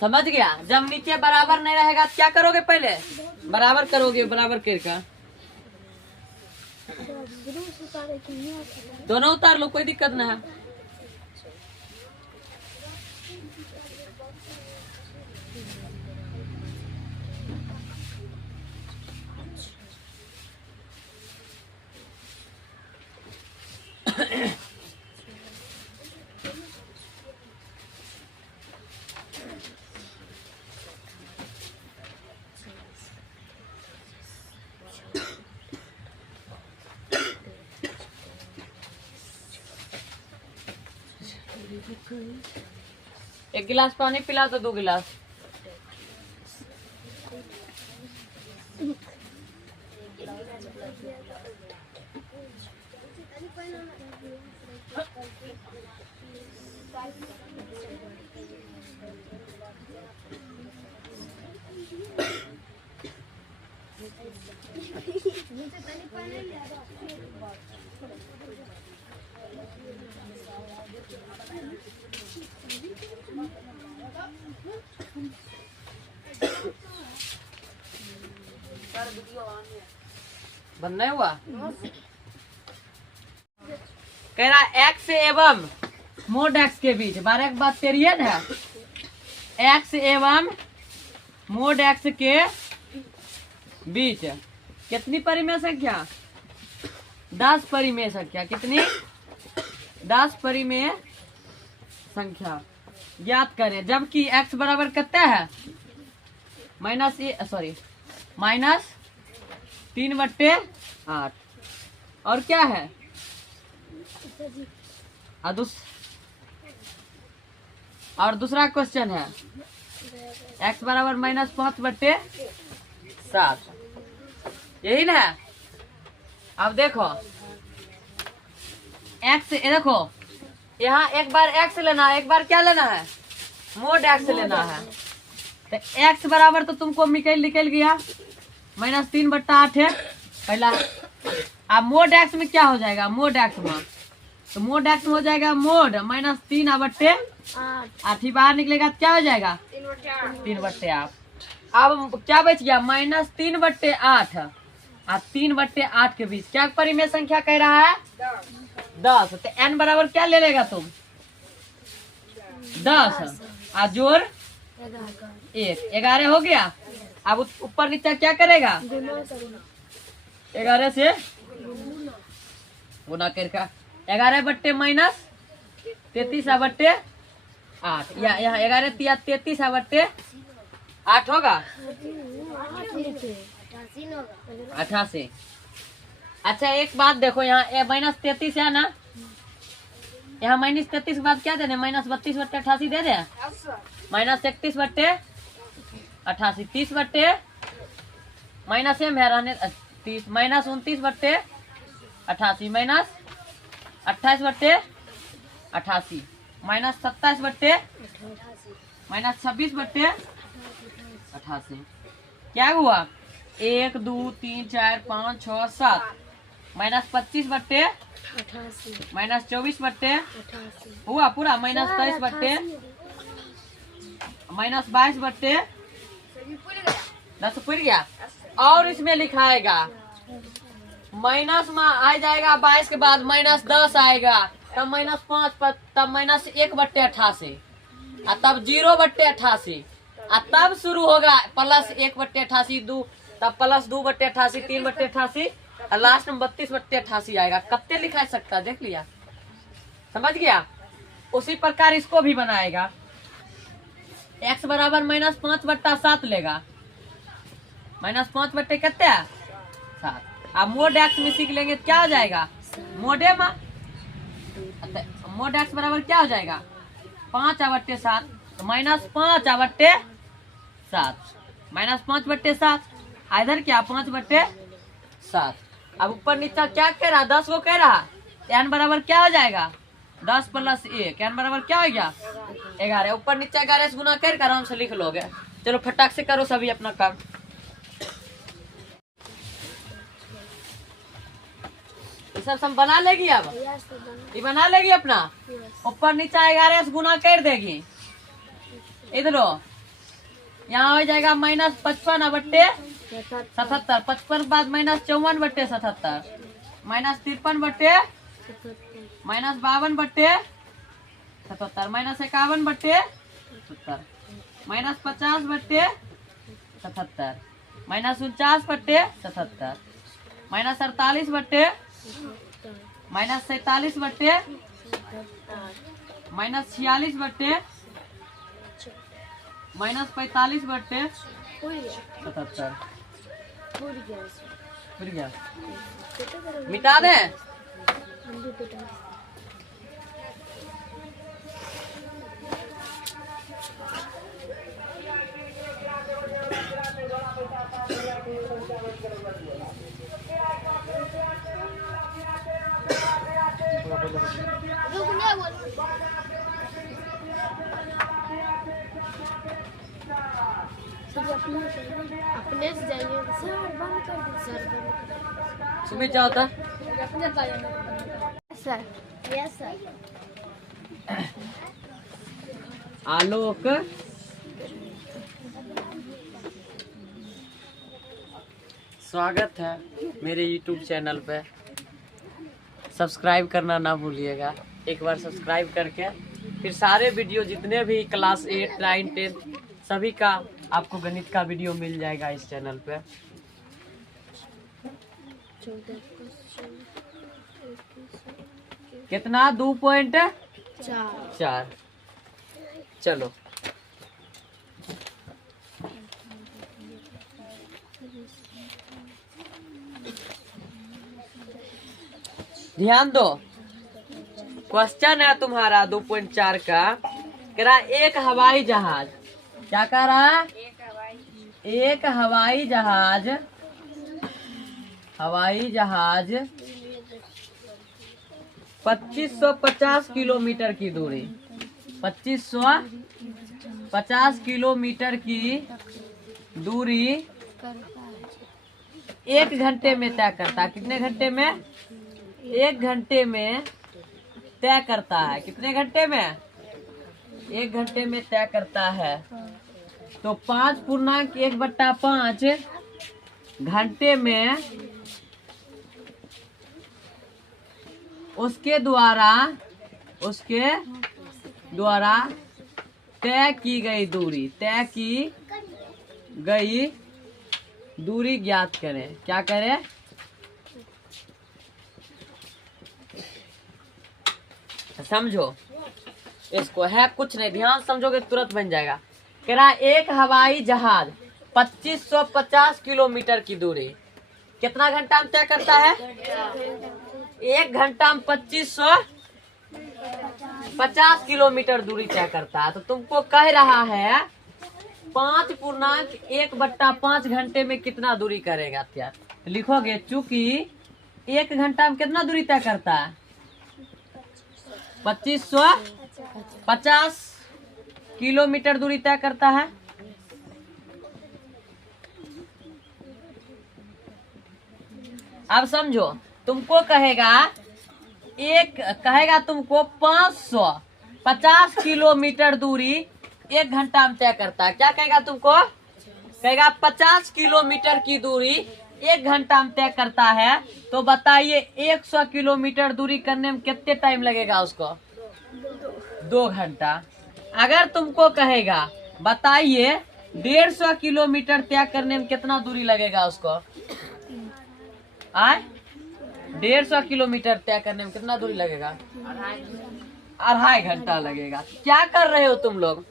समझ गया। जब नीचे बराबर नहीं रहेगा तो क्या करोगे? पहले बराबर करोगे, बराबर करके दोनों उतार लो, कोई दिक्कत नहीं है। एक गिलास पानी पिला तो 2 गिलास। बंद नहीं हुआ। कह रहा x एवं मोड x के बीच, 12 के बाद तेरियन है। x एवं मोड x के बीच कितनी परिमेय संख्या? 10 परिमेय संख्या। कितनी? 10 परिमेय संख्या ज्ञात करें। जबकि x बराबर कितना है? -3/8। और क्या है? और दूसरा क्वेश्चन है x बराबर -5/7। यही ना है। अब देखो x, देखो यहाँ एक बार x लेना है, एक बार क्या लेना है? मोड x लेना है। तो x बराबर तो तुमको निकल गया -3/8 है पहला। अब मोड x में क्या हो जाएगा? मोड x में तो मोड x में हो जाएगा मोड -3/8 बाहर निकलेगा तो क्या हो जाएगा? 3/8। अब क्या बच गया? -3/8 और 3/8 के बीच क्या परिमेय संख्या कह रहा है? 10। तो n बराबर क्या ले लेगा तुम? 10 और जोड़ 1, 11 हो गया। अब ऊपर नीचे क्या करेगा? 11 से गुना करके 11/-33/8 यहाँ 11×33/8 होगा 88। अच्छा एक बात देखो, यहाँ -33 है ना, यहाँ -33 के बाद क्या दे? -32/88 दे दे। -31/88 30 बट्टे माइनस m है रहने 30 -29/88 -28/88 -27/26/88 क्या हुआ? 1 2 3 4 5 6 7 -25/88 -24/88 हुआ पूरा -23/88 -22/10 पूरी गया। और इसमें लिखाएगा माइनस में आ जाएगा 22 के बाद -10 आएगा, तब -5 तब -1/88 और तब 0/88 और तब शुरू होगा +1/88 2 तब +2/88 3/88 और लास्ट में 32/88 आएगा। कत्ते लिखा सकता देख लिया, समझ गया। उसी प्रकार इसको भी बनाएगा। x बराबर -5/7 लेगा, -5 बट्टे कितने 7। अब मोड x में सीख लेंगे तो क्या हो जाएगा मोडे में, मोड x बराबर क्या हो जाएगा 5/7 तो -5/7 -5/7 इधर क्या 5/7। अब ऊपर नीचे क्या कह रहा 10 को कह रहा n बराबर क्या हो जाएगा 10 + 1 n बराबर क्या हो गया 11। ऊपर नीचे 11 से गुना कर आराम से लिख लोगे। चलो फटाक से करो सभी अपना काम। ये सब बना लेगी। अब ये बना लेगी अपना ऊपर नीचे 11 से गुना कर देगी। इधरो यहाँ हो जाएगा -55/77 55 बाद -54/77 -53/52/77 -51/77 -51/77 -50/77 -49/77 -48/47 -46/46/77 -45/77 फिर गया मिटा दे। अपने से जाइए सर, बंद कर दो सर, बंद कर सुमित जाओ था सर। Yes sir. आलोक स्वागत है मेरे YouTube चैनल पे। सब्सक्राइब करना ना भूलिएगा। एक बार सब्सक्राइब करके फिर सारे वीडियो जितने भी क्लास 8 9 10 सभी का आपको गणित का वीडियो मिल जाएगा इस चैनल पे। कितना 2.4। चलो ध्यान दो, क्वेश्चन है तुम्हारा 2.4 का। कह रहा एक हवाई जहाज, क्या कह रहा है एक हवाई जहाज 2550 किलोमीटर की दूरी 2550 किलोमीटर की दूरी 1 घंटे में तय करता है। कितने घंटे में 1 घंटे में तय करता है। कितने घंटे में 1 घंटे में तय करता है। तो 5.1/5 घंटे में उसके द्वारा तय की गई दूरी ज्ञात करें। क्या करें समझो इसको, है कुछ नहीं, ध्यान समझोगे तुरंत बन जाएगा। कह रहा एक हवाई जहाज 2550 किलोमीटर की दूरी कितना घंटा में तय करता है 1 घंटा में 2550 किलोमीटर दूरी तय करता है। तो तुमको कह रहा है 5.1/5 घंटे में कितना दूरी करेगा। क्या लिखोगे, चूंकि 1 घंटा में कितना दूरी तय करता है 2550 किलोमीटर दूरी तय करता है। अब समझो, तुमको कहेगा तुमको 550 किलोमीटर दूरी 1 घंटा में तय करता है। क्या कहेगा तुमको, कहेगा 50 किलोमीटर की दूरी 1 घंटा में तय करता है, तो बताइए 100 किलोमीटर दूरी करने में कितने टाइम लगेगा उसको? 2 घंटा। अगर तुमको कहेगा बताइए 150 किलोमीटर तय करने में कितना दूरी लगेगा उसको? आए 150 किलोमीटर तय करने में कितना दूरी लगेगा? 2.5 घंटा लगेगा। क्या कर रहे हो तुम लोग?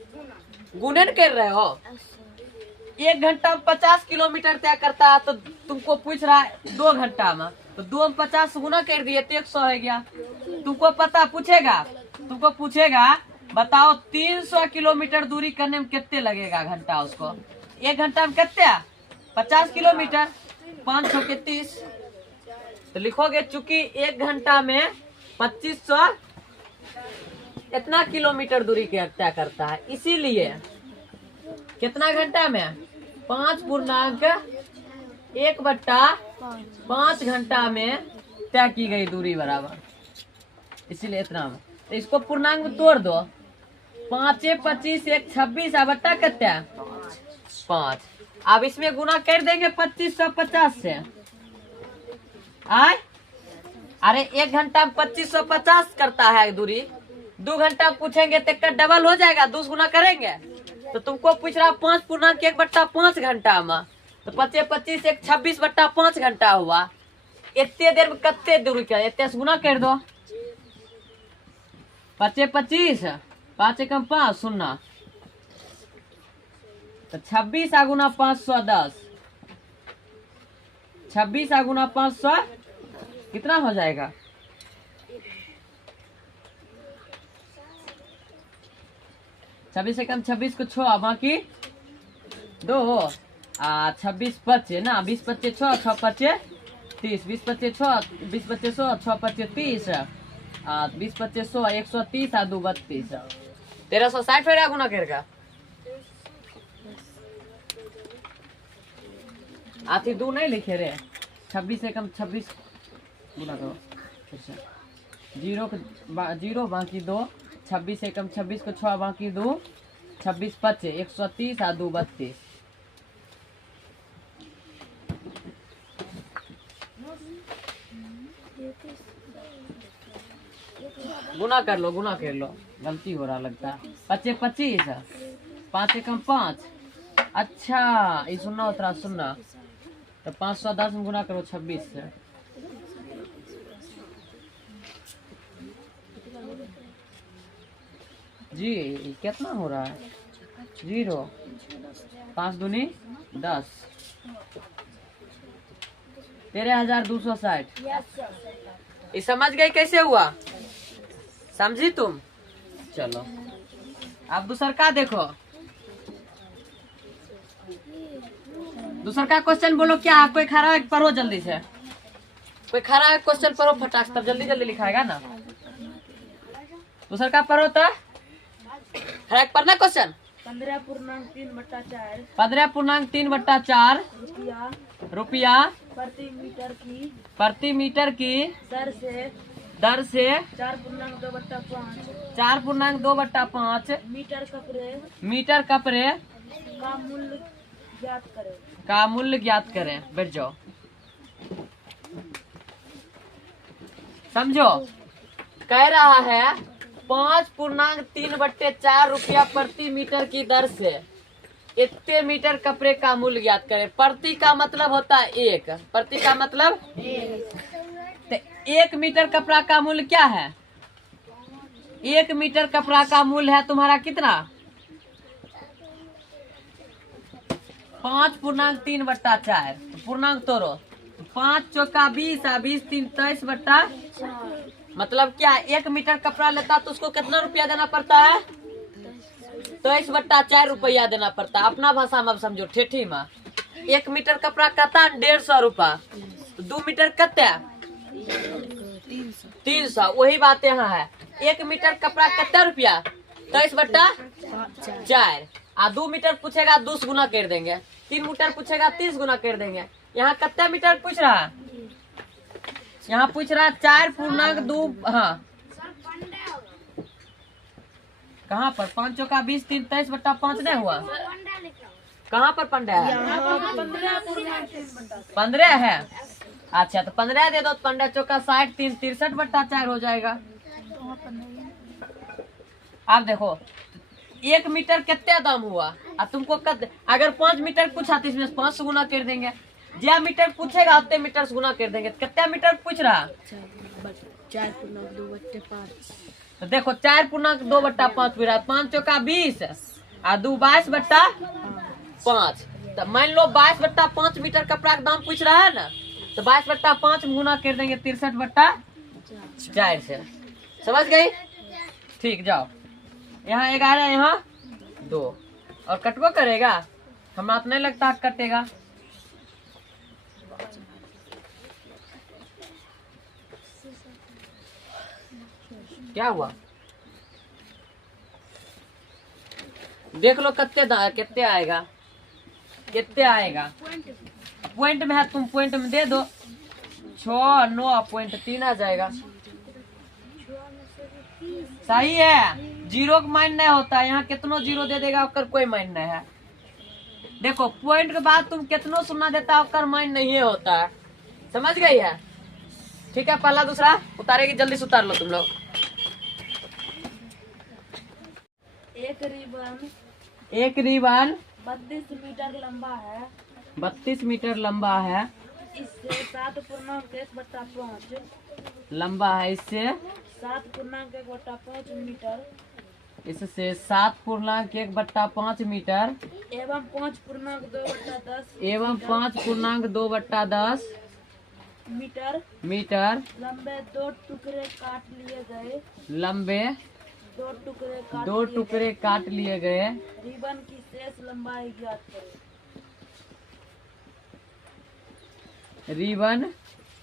गुणन कर रहे हो। 1 घंटा में 50 किलोमीटर तय करता है, तो तुमको पूछ रहा है 2 घंटा में, तो 2 में 50 गुना कर दिए तो 100 हो गया। तुमको पता तुमको पूछेगा बताओ 300 किलोमीटर दूरी करने में कितने लगेगा घंटा उसको? 1 घंटा में कितने? 50 किलोमीटर, 5 के 30। तो लिखोगे चूंकि 1 घंटा में 2500 इतना किलोमीटर दूरी तय करता है, इसीलिए कितना घंटा में? 5.1/5 घंटा में तय की गई दूरी बराबर, इसीलिए इतना में। तो इसको पूर्णांक में तोड़ दो। 5 25 1 26 बट्टा कितना? 5। अब इसमें गुना कर देंगे 2550 से। आए अरे 1 घंटा में 2550 करता है दूरी। 2 घंटा पूछेंगे तो का डबल हो जाएगा, 2 गुना करेंगे। तो तुमको पूछ रहा 5.1/5 घंटा में, तो 5 25 1 26/5 घंटा हुआ। इतने देर में कितने दूरी का? इतने से गुना कर दो। 5 25 5 एकम 5 0, तो 26 गुना 510। 26 गुना 500 कितना हो जाएगा? 26 एकम 26 को 6 बाकी 2 26 25 ना, 20 25 6 6 25 30, 20 25 6 20 25 100 6 25 30, 20 25 100 130 2 32, 1360 हो रहा गुना करेगा। आती 2 नहीं लिखे रे। 26 एकम 26 गुना करो। जीरो बाकी 2, 26 एकम 26 को 6 बाकी 2, 26 25 130 2 32। गुना कर लो गलती हो रहा लगता है। 25 25 5 एकम 5। अच्छा ये 0 उतरा 0, तो 510 में गुना करो 26 से। जी कितना हो रहा है? 0 5 दूनी 10, 13,260। ये समझ गए कैसे हुआ? समझी तुम? चलो अब दूसर का देखो। दूसर का क्वेश्चन बोलो। क्या कोई खड़ा है? पढ़ो जल्दी से। कोई खड़ा है क्वेश्चन पढ़ो फटाक, तब जल्दी जल्दी लिखाएगा ना। दूसर का पढ़ो तो खड़ा पढ़ना क्वेश्चन। 15.3/4 15.3/4 रुपया प्रति मीटर की दर से 4.2/5 मीटर कपड़े का मूल्य ज्ञात करें। बैठ जाओ। समझो कह रहा है 5.3/4 रुपया प्रति मीटर की दर से इतने मीटर कपड़े का मूल्य ज्ञात करें। प्रति का मतलब होता है 1, प्रति का मतलब 1 मीटर कपड़ा का मूल्य क्या है? 1 मीटर कपड़ा का मूल्य है तुम्हारा कितना? 5.3/4। पूर्णांक तोड़ो। 5 चौका 20 20 3 23/4 मतलब क्या? 1 मीटर कपड़ा लेता तो उसको कितना रुपया देना पड़ता है? 23/4 रुपया देना पड़ता है। अपना भाषा में समझो, ठेठी में। 1 मीटर कपड़ा कहता 150 रुपया, 2 मीटर कत्ते 300। वही बात यहाँ है। 1 मीटर कपड़ा कितना रुपया? 23/4। 2 मीटर पूछेगा 2 गुना कर देंगे। 3 मीटर पूछेगा 30 गुना कर देंगे। यहाँ कितना मीटर पूछ रहा है? यहाँ पूछ रहा है 4.2। हाँ कहाँ पर? 5 चौका 20 3 23/5 नहीं हुआ? कहाँ पर पंद्रह है? यहाँ 15 है। अच्छा तो 15 दे दो, 15 चौका 60, 3 63/4 हो जाएगा। अब देखो 1 मीटर कितने दाम हुआ, और तुमको अगर 5 मीटर पूछा तो इसमें 5 से गुना कर देंगे। ज्यादा मीटर पूछेगा उतने मीटर से गुना कर देंगे। कितने मीटर पूछ रहा? 4.2/5। तो देखो 4.2/5 पूछ रहा। 5 चौका 20 और 2 22/5। तो मान लो 22/5 मीटर कपड़ा का दाम पूछ रहा है ना, तो 22/5 में गुना कर देंगे 63/4 से। समझ गई? ठीक, जाओ। यहाँ 11, यहाँ 2 और कटबो करेगा। हमारा तो नहीं लगता कटेगा। क्या हुआ? देख लो कितने आएगा, कितने आएगा। पॉइंट में है, तुम पॉइंट में दे दो। 6 9 पॉइंट 3 आ जाएगा। सही है, जीरो का माइंड नहीं होता। यहाँ कितनो जीरो दे देगा उसका कोई माइंड नहीं है। देखो पॉइंट के बाद तुम कितनो सुनना देता उसका माइंड नहीं होता है। समझ गई है? ठीक है, पहला दूसरा उतारेगी, जल्दी से उतार लो तुम लोग। एक रिबन 32 मीटर लंबा है। 32 मीटर लंबा है। इससे 7.1/5 लंबा है। इससे 7.1/5 मीटर इससे 7.1/5 मीटर एवं 5.2/10 एवं 5.2/10 मीटर लंबे 2 टुकड़े काट लिए गए। लंबे 2 टुकड़े काट लिए गए। रिबन की शेष लंबाई ज्ञात करें। रिबन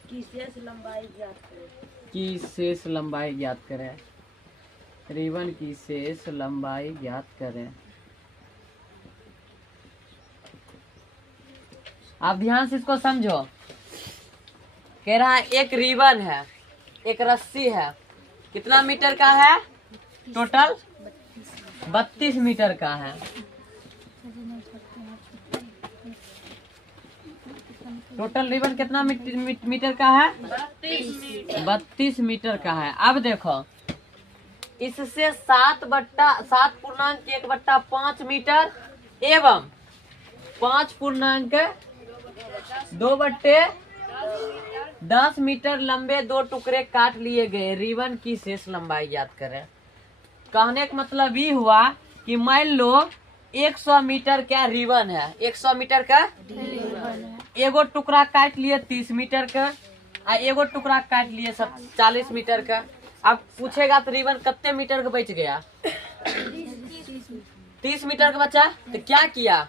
की शेष लंबाई ज्ञात करें। की शेष लंबाई ज्ञात करें। रिबन की शेष लंबाई ज्ञात करें। आप ध्यान से इसको समझो। कह रहा है एक रिबन है, एक रस्सी है। कितना मीटर का है? टोटल 32 मीटर का है। टोटल रिबन कितना मीटर का है? 32 मीटर का है। अब देखो इससे 7/7.1/5 मीटर एवं 5.2/10 मीटर लंबे 2 टुकड़े काट लिए गए। रिबन की शेष लंबाई याद करें। कहने का मतलब ये हुआ कि मान लो 100 मीटर का रिबन है। 100 मीटर का एगो टुकड़ा काट लिए 30 मीटर का, आ एगो टुकड़ा काट लिए 40 मीटर का। अब पूछेगा तो रिबन कितने मीटर का बच गया? 30 मीटर का बचा। तो क्या किया?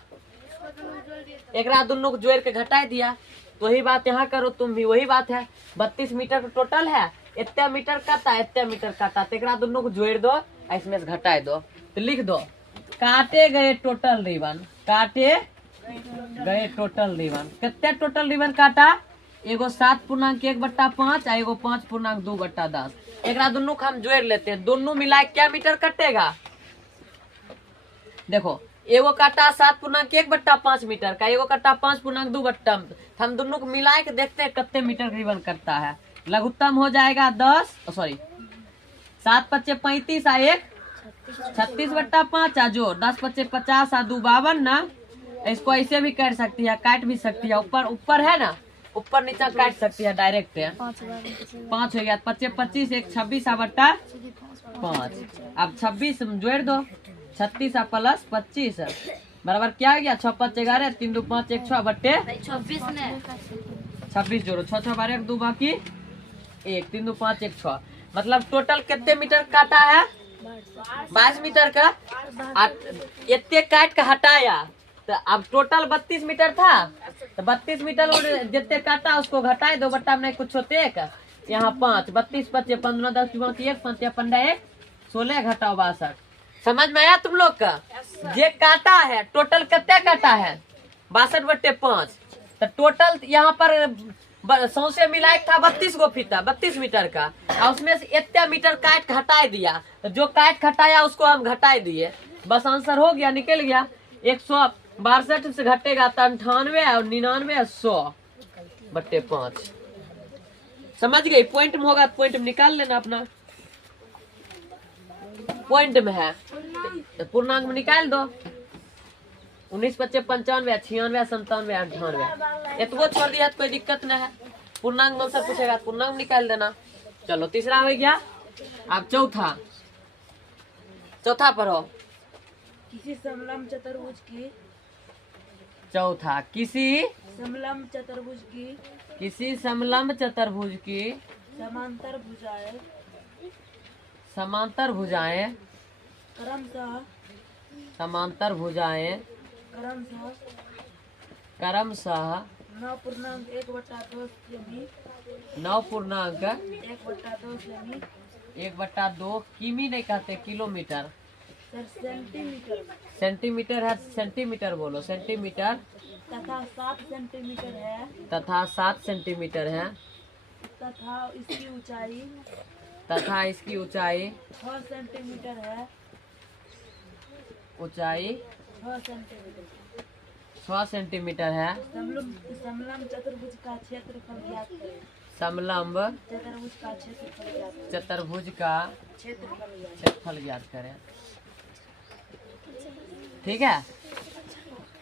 एक रात दोनों को जोड़ के घटा दिया। तो वही बात यहाँ करो, तुम भी वही बात है। 32 मीटर का टोटल है, इतने मीटर काटा, इतने मीटर काटा, तो एक रात दोनों को जोड़ दो, इसमें से घटा दो। तो लिख दो काटे गए टोटल रिबन। काटे गए टोटल रिबन। कितने टोटल रिबन काटा? एगो 7.1/5 और एगो 5.2/10। एक दोनों को हम जोड़ लेते हैं। दोनों मिला क्या मीटर कटेगा? देखो एगो काटा 7.1/5 मीटर का, एगो काटा 5.2/10। हम दोनों को मिला के देखते हैं कितने मीटर रिबन करता है। लघुत्तम हो जाएगा 7 × 5 = 35 और 1 36/5 आ जो 10 × 5 = 50 और 2 52 ना। इसको ऐसे भी कर सकती है, काट भी सकती है। ऊपर है ना, ऊपर नीचे काट सकती है डायरेक्ट है। 5 हो गया, 5 × 25 1 26/5। अब 26 जोड़ दो, 36 + 25 बराबर क्या हो गया? 6 × 5 = 11, 3 × 2 = 5 1 6 बट्टे 26 जोड़ो। 6 6 12 1 2 बाकी 1 3 2 5 1 6। मतलब टोटल कितने मीटर काटा है? 22 मीटर का। इतने काट के हटाया तो अब टोटल 32 मीटर था। तो 32 मीटर जितने काटा उसको घटाए दो, बट्टा में कुछ होते है। यहाँ 5 32 25 15 10 1 5 15 1 16 घटाओ 62। समझ में आया तुम लोग का? ये काटा है टोटल कितने काटा है? 62/5। तो टोटल यहाँ पर सौसे मिलाए था 32 गो फीता 32 मीटर का, और उसमें से इतने मीटर काट घटाए दिया। तो जो काट घटाया उसको हम घटाए दिए, बस आंसर हो गया, निकल गया। 62 से घटेगा तो 98 और 99 100/5। समझ गई? पॉइंट में होगा तो पॉइंट में निकाल लेना अपना। पॉइंट में है तो पूर्णांक में निकाल दो। 19 25 95 96 97 98 इतवो छोड़ दिया तो कोई दिक्कत नहीं है। पूर्णांक में से पूछेगा तो पूर्णांक निकाल देना। चलो तीसरा हो गया। अब चौथा पढ़ो। किसी समलंब चतुर्भुज की चौथा किसी समलंब चतुर्भुज की समलंब चतुर्भुज की समांतर भुजाएं क्रमशः 9.1/2 किमी नहीं कहते किलोमीटर, सेंटीमीटर है। सेंटीमीटर बोलो, सेंटीमीटर तथा 7 सेंटीमीटर है तथा 7 सेंटीमीटर है तथा इसकी ऊंचाई 6 सेंटीमीटर है। 6 सेंटीमीटर है। समलंब चतुर्भुज का क्षेत्रफल ज्ञात करें। समलंब चतुर्भुज का क्षेत्रफल ज्ञात करें। ठीक है,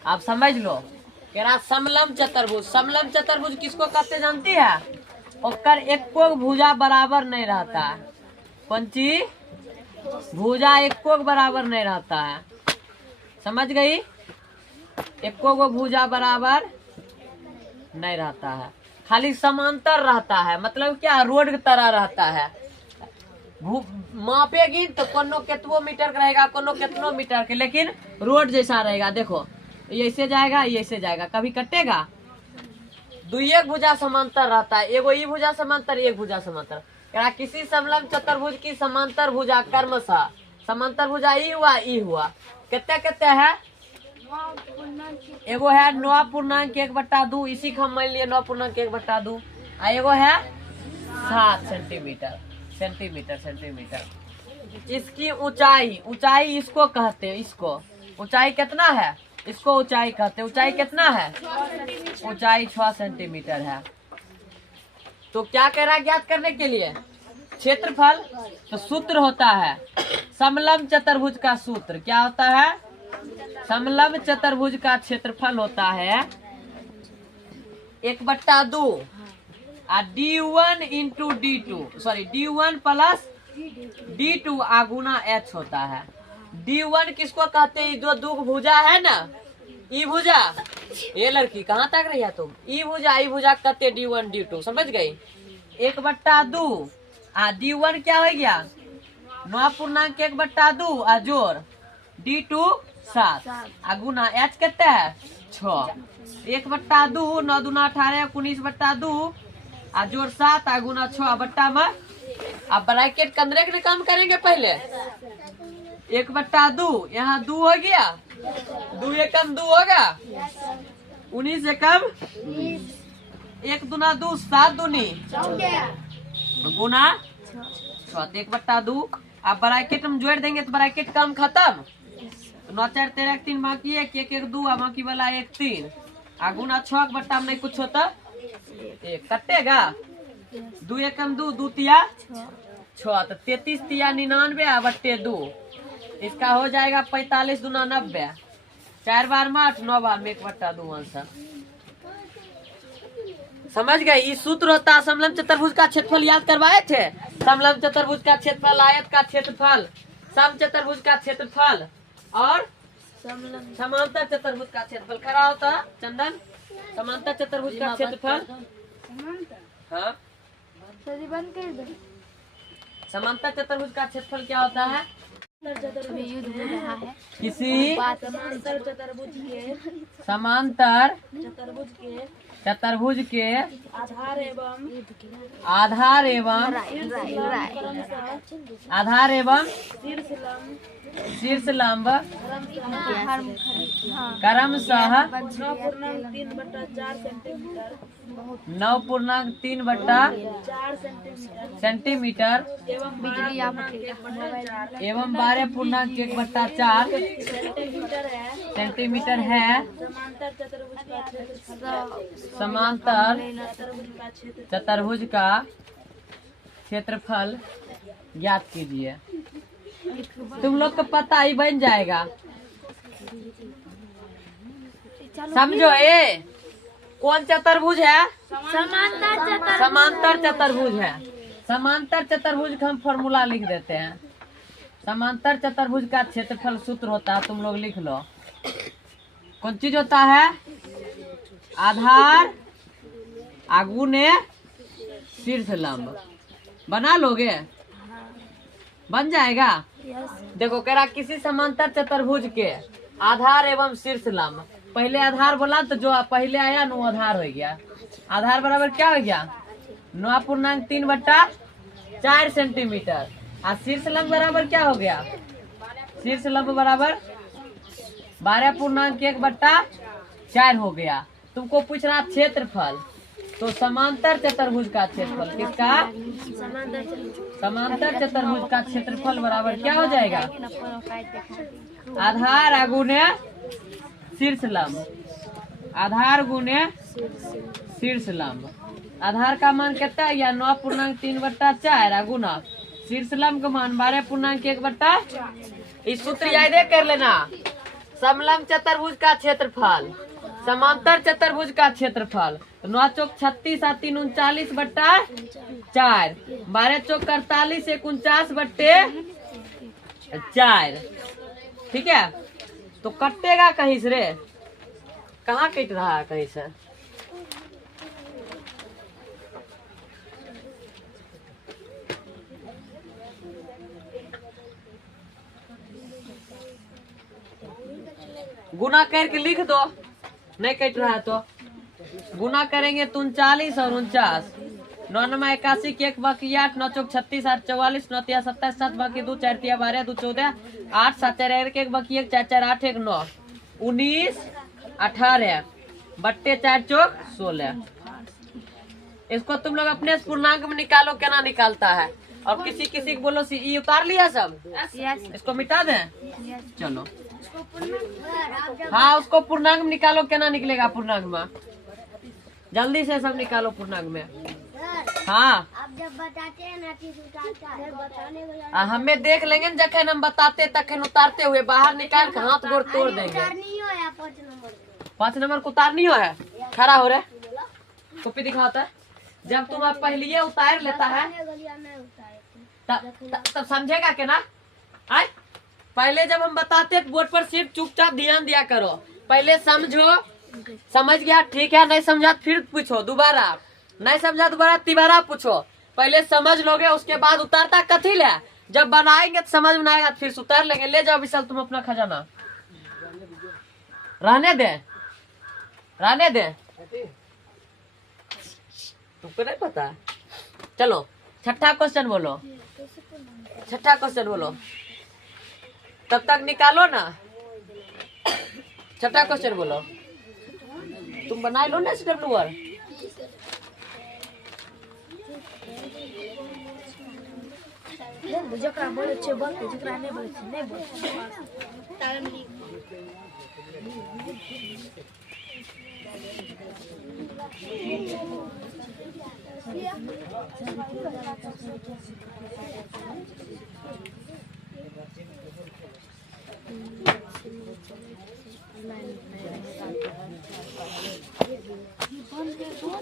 आप समझ लो। कह रहा समलंब चतुर्भुज किसको कहते जानती है? ओकर एको भुजा बराबर नहीं रहता है। पंची भुजा एको बराबर नहीं रहता है। समझ गई? एको गो भुजा बराबर नहीं रहता है, खाली समांतर रहता है। मतलब क्या? रोड की तरह रहता है। मापेगी तो कोनो कितनो मीटर का रहेगा, कोनो कितनो मीटर के, लेकिन रोड जैसा रहेगा। देखो ये ऐसे जाएगा, ये ऐसे जाएगा, कभी कटेगा। दुइये भुजा समांतर रहता है। एगो ई भुजा समांतर, एक भुजा समांतर। क्या किसी समलंब चतुर्भुज की समांतर भुजा क्रमशः, समांतर भुजा ई हुआ कितने है? एगो है 9.1/2, इसी को हम मान लिए 9.1/2। एगो है 7 सेंटीमीटर। इसकी ऊंचाई इसको कहते हैं। इसको ऊंचाई कितना है? इसको ऊंचाई कहते हैं। ऊंचाई कितना है? ऊंचाई 6 सेंटीमीटर है। तो क्या कह रहा है ज्ञात करने के लिए? क्षेत्रफल। तो सूत्र होता है समलंब चतुर्भुज का सूत्र क्या होता है? समलंब चतुर्भुज का क्षेत्रफल होता है 1/2 D1 into D1 plus D2 गुना H होता है। D1 किसको कहते हैं? जो दो भुजा है ना, ई भुजा। ये लड़की कहाँ तक रही है तुम? ई भुजा कहते हैं D1 D2। समझ गई? 1/2 D1 क्या हो गया? 9.1/2 जोड़ D2 7 गुना H कितना है? 6। 1/2 9 दूना 18 19/2 जोड़ 7 गुना 6 बट्टा में। अब ब्रैकेट कंदरे के काम करेंगे पहले। 1/2 यहाँ 2 हो गया, 2 एकम 2 होगा, 19 एकम 1 दूना 2 7 दूनी गुना 6 1/2। अब ब्रैकेट हम जोड़ देंगे तो ब्रैकेट काम खत्म। 9 4 13 3 बाकी 1 1 1 2 बाकी वाला 1 3 गुना 6 बट्टा में नहीं कुछ होता 1 कटेगा। 2 एकम 2 2 तिया 6 तो 33 तिया 99/2। इसका हो जाएगा 45 दूना 90। 4 बार में 8 9 बार में 1/2 आंसर। समझ गए? इस सूत्र होता है समलंब चतुर्भुज का क्षेत्रफल। याद करवाए थे? समलंब चतुर्भुज का क्षेत्रफल, आयत का क्षेत्रफल, समचतुर्भुज का क्षेत्रफल और समांतर चतुर्भुज का क्षेत्रफल। खड़ा होता चंदन समांतर चतुर्भुज का क्षेत्रफल। हाँ, समांतर चतुर्भुज का क्षेत्रफल क्या होता है? किसी समांतर चतुर्भुज के आधार एवं शीर्ष लंब क्रमशः 9.3/4 सेंटीमीटर एवं 12.1/4 सेंटीमीटर है। समांतर चतुर्भुज का क्षेत्रफल। समांतर चतुर्भुज का क्षेत्र। चतुर्भुज का क्षेत्रफल ज्ञात कीजिए। तुम लोग को पता ही बन जाएगा। समझो ये कौन चतुर्भुज है? समांतर चतुर्भुज है। समांतर चतुर्भुज का हम फॉर्मूला लिख देते हैं। समांतर चतुर्भुज का क्षेत्रफल सूत्र होता है, तुम लोग लिख लो। कौन चीज होता है? आधार आगुने शीर्ष लंब। बना लोगे? बन जाएगा। देखो कह रहा किसी समांतर चतुर्भुज के आधार एवं शीर्ष लंब। पहले आधार बोला तो जो पहले आया नो आधार हो गया। आधार बराबर क्या हो गया? 9.3/4 सेंटीमीटर। और शीर्ष लंब बराबर क्या हो गया? शीर्ष लंब बराबर 12.1/4 हो गया। तुमको पूछ रहा क्षेत्रफल, तो समांतर चतुर्भुज का क्षेत्रफल किसका? समांतर चतुर्भुज का क्षेत्रफल बराबर क्या हो जाएगा? आधार गुने शीर्ष लंब। आधार गुने शीर्ष लंब। आधार का मान कितना है? 9.3/4 गुना शीर्ष लंब का मान 12.1/4। इस सूत्र याद कर लेना। समलंब चतुर्भुज का क्षेत्रफल, समांतर चतुर्भुज का क्षेत्रफल 9 चौक 36 और 3 39/4, 12 चौक 48 1 49/4। ठीक है, तो कटेगा कहीं से रे? कहाँ कट रहा है कहीं से? गुना करके लिख दो, नहीं कट रहा है तो गुना करेंगे तो 39 और 49। 9 9 81 के 1 बाकी 8, 9 चौक 36 8 44, 9 3 27 7 बाकी 2 4 3 12 2 14 8 7 4 1 बाकी 1 4 4 8 1 9 19 18 बट्टे 4 चौक 16। इसको तुम लोग अपने पूर्णांक में निकालो, क्या निकालता है। और किसी किसी को बोलो ई उतार लिया सब। इसको मिटा दें। चलो हाँ, उसको पूर्णांक में निकालो, क्या निकलेगा पूर्णांक में? जल्दी से सब निकालो पूर्णांक में। हाँ आप जब बताते हैं ना चीज उतारता है, बताने को हमें देख लेंगे न, जखन हम बताते तखन उतारते हुए बाहर निकाल के हाथ गोड़ तोड़ देंगे। 5 नंबर को उतारनी हो है। खड़ा हो रहे कॉपी दिखाता है। जब तुम आप पहले उतार लेता है तब समझेगा के ना। आए पहले जब हम बताते बोर्ड पर सिर्फ चुपचाप ध्यान दिया करो। पहले समझो, समझ गया ठीक है, नहीं समझा फिर पूछो दोबारा, नहीं समझा दोबारा तिबारा पूछो। पहले समझ लोगे, उसके बाद उतारता कथी ले। जब बनाएंगे तो समझ में आएगा, फिर उतार लेंगे। ले जाओ विशाल तुम अपना खजाना। रहने दे, रहने दे, तुमको नहीं पता। चलो छठा क्वेश्चन बोलो, छठा क्वेश्चन बोलो, तब तक निकालो ना। छठा क्वेश्चन बोलो, तुम बना लो ना स्टेप नंबर। जकरा बोले छे बोलते, जकरा नहीं बोले छे नहीं बोले।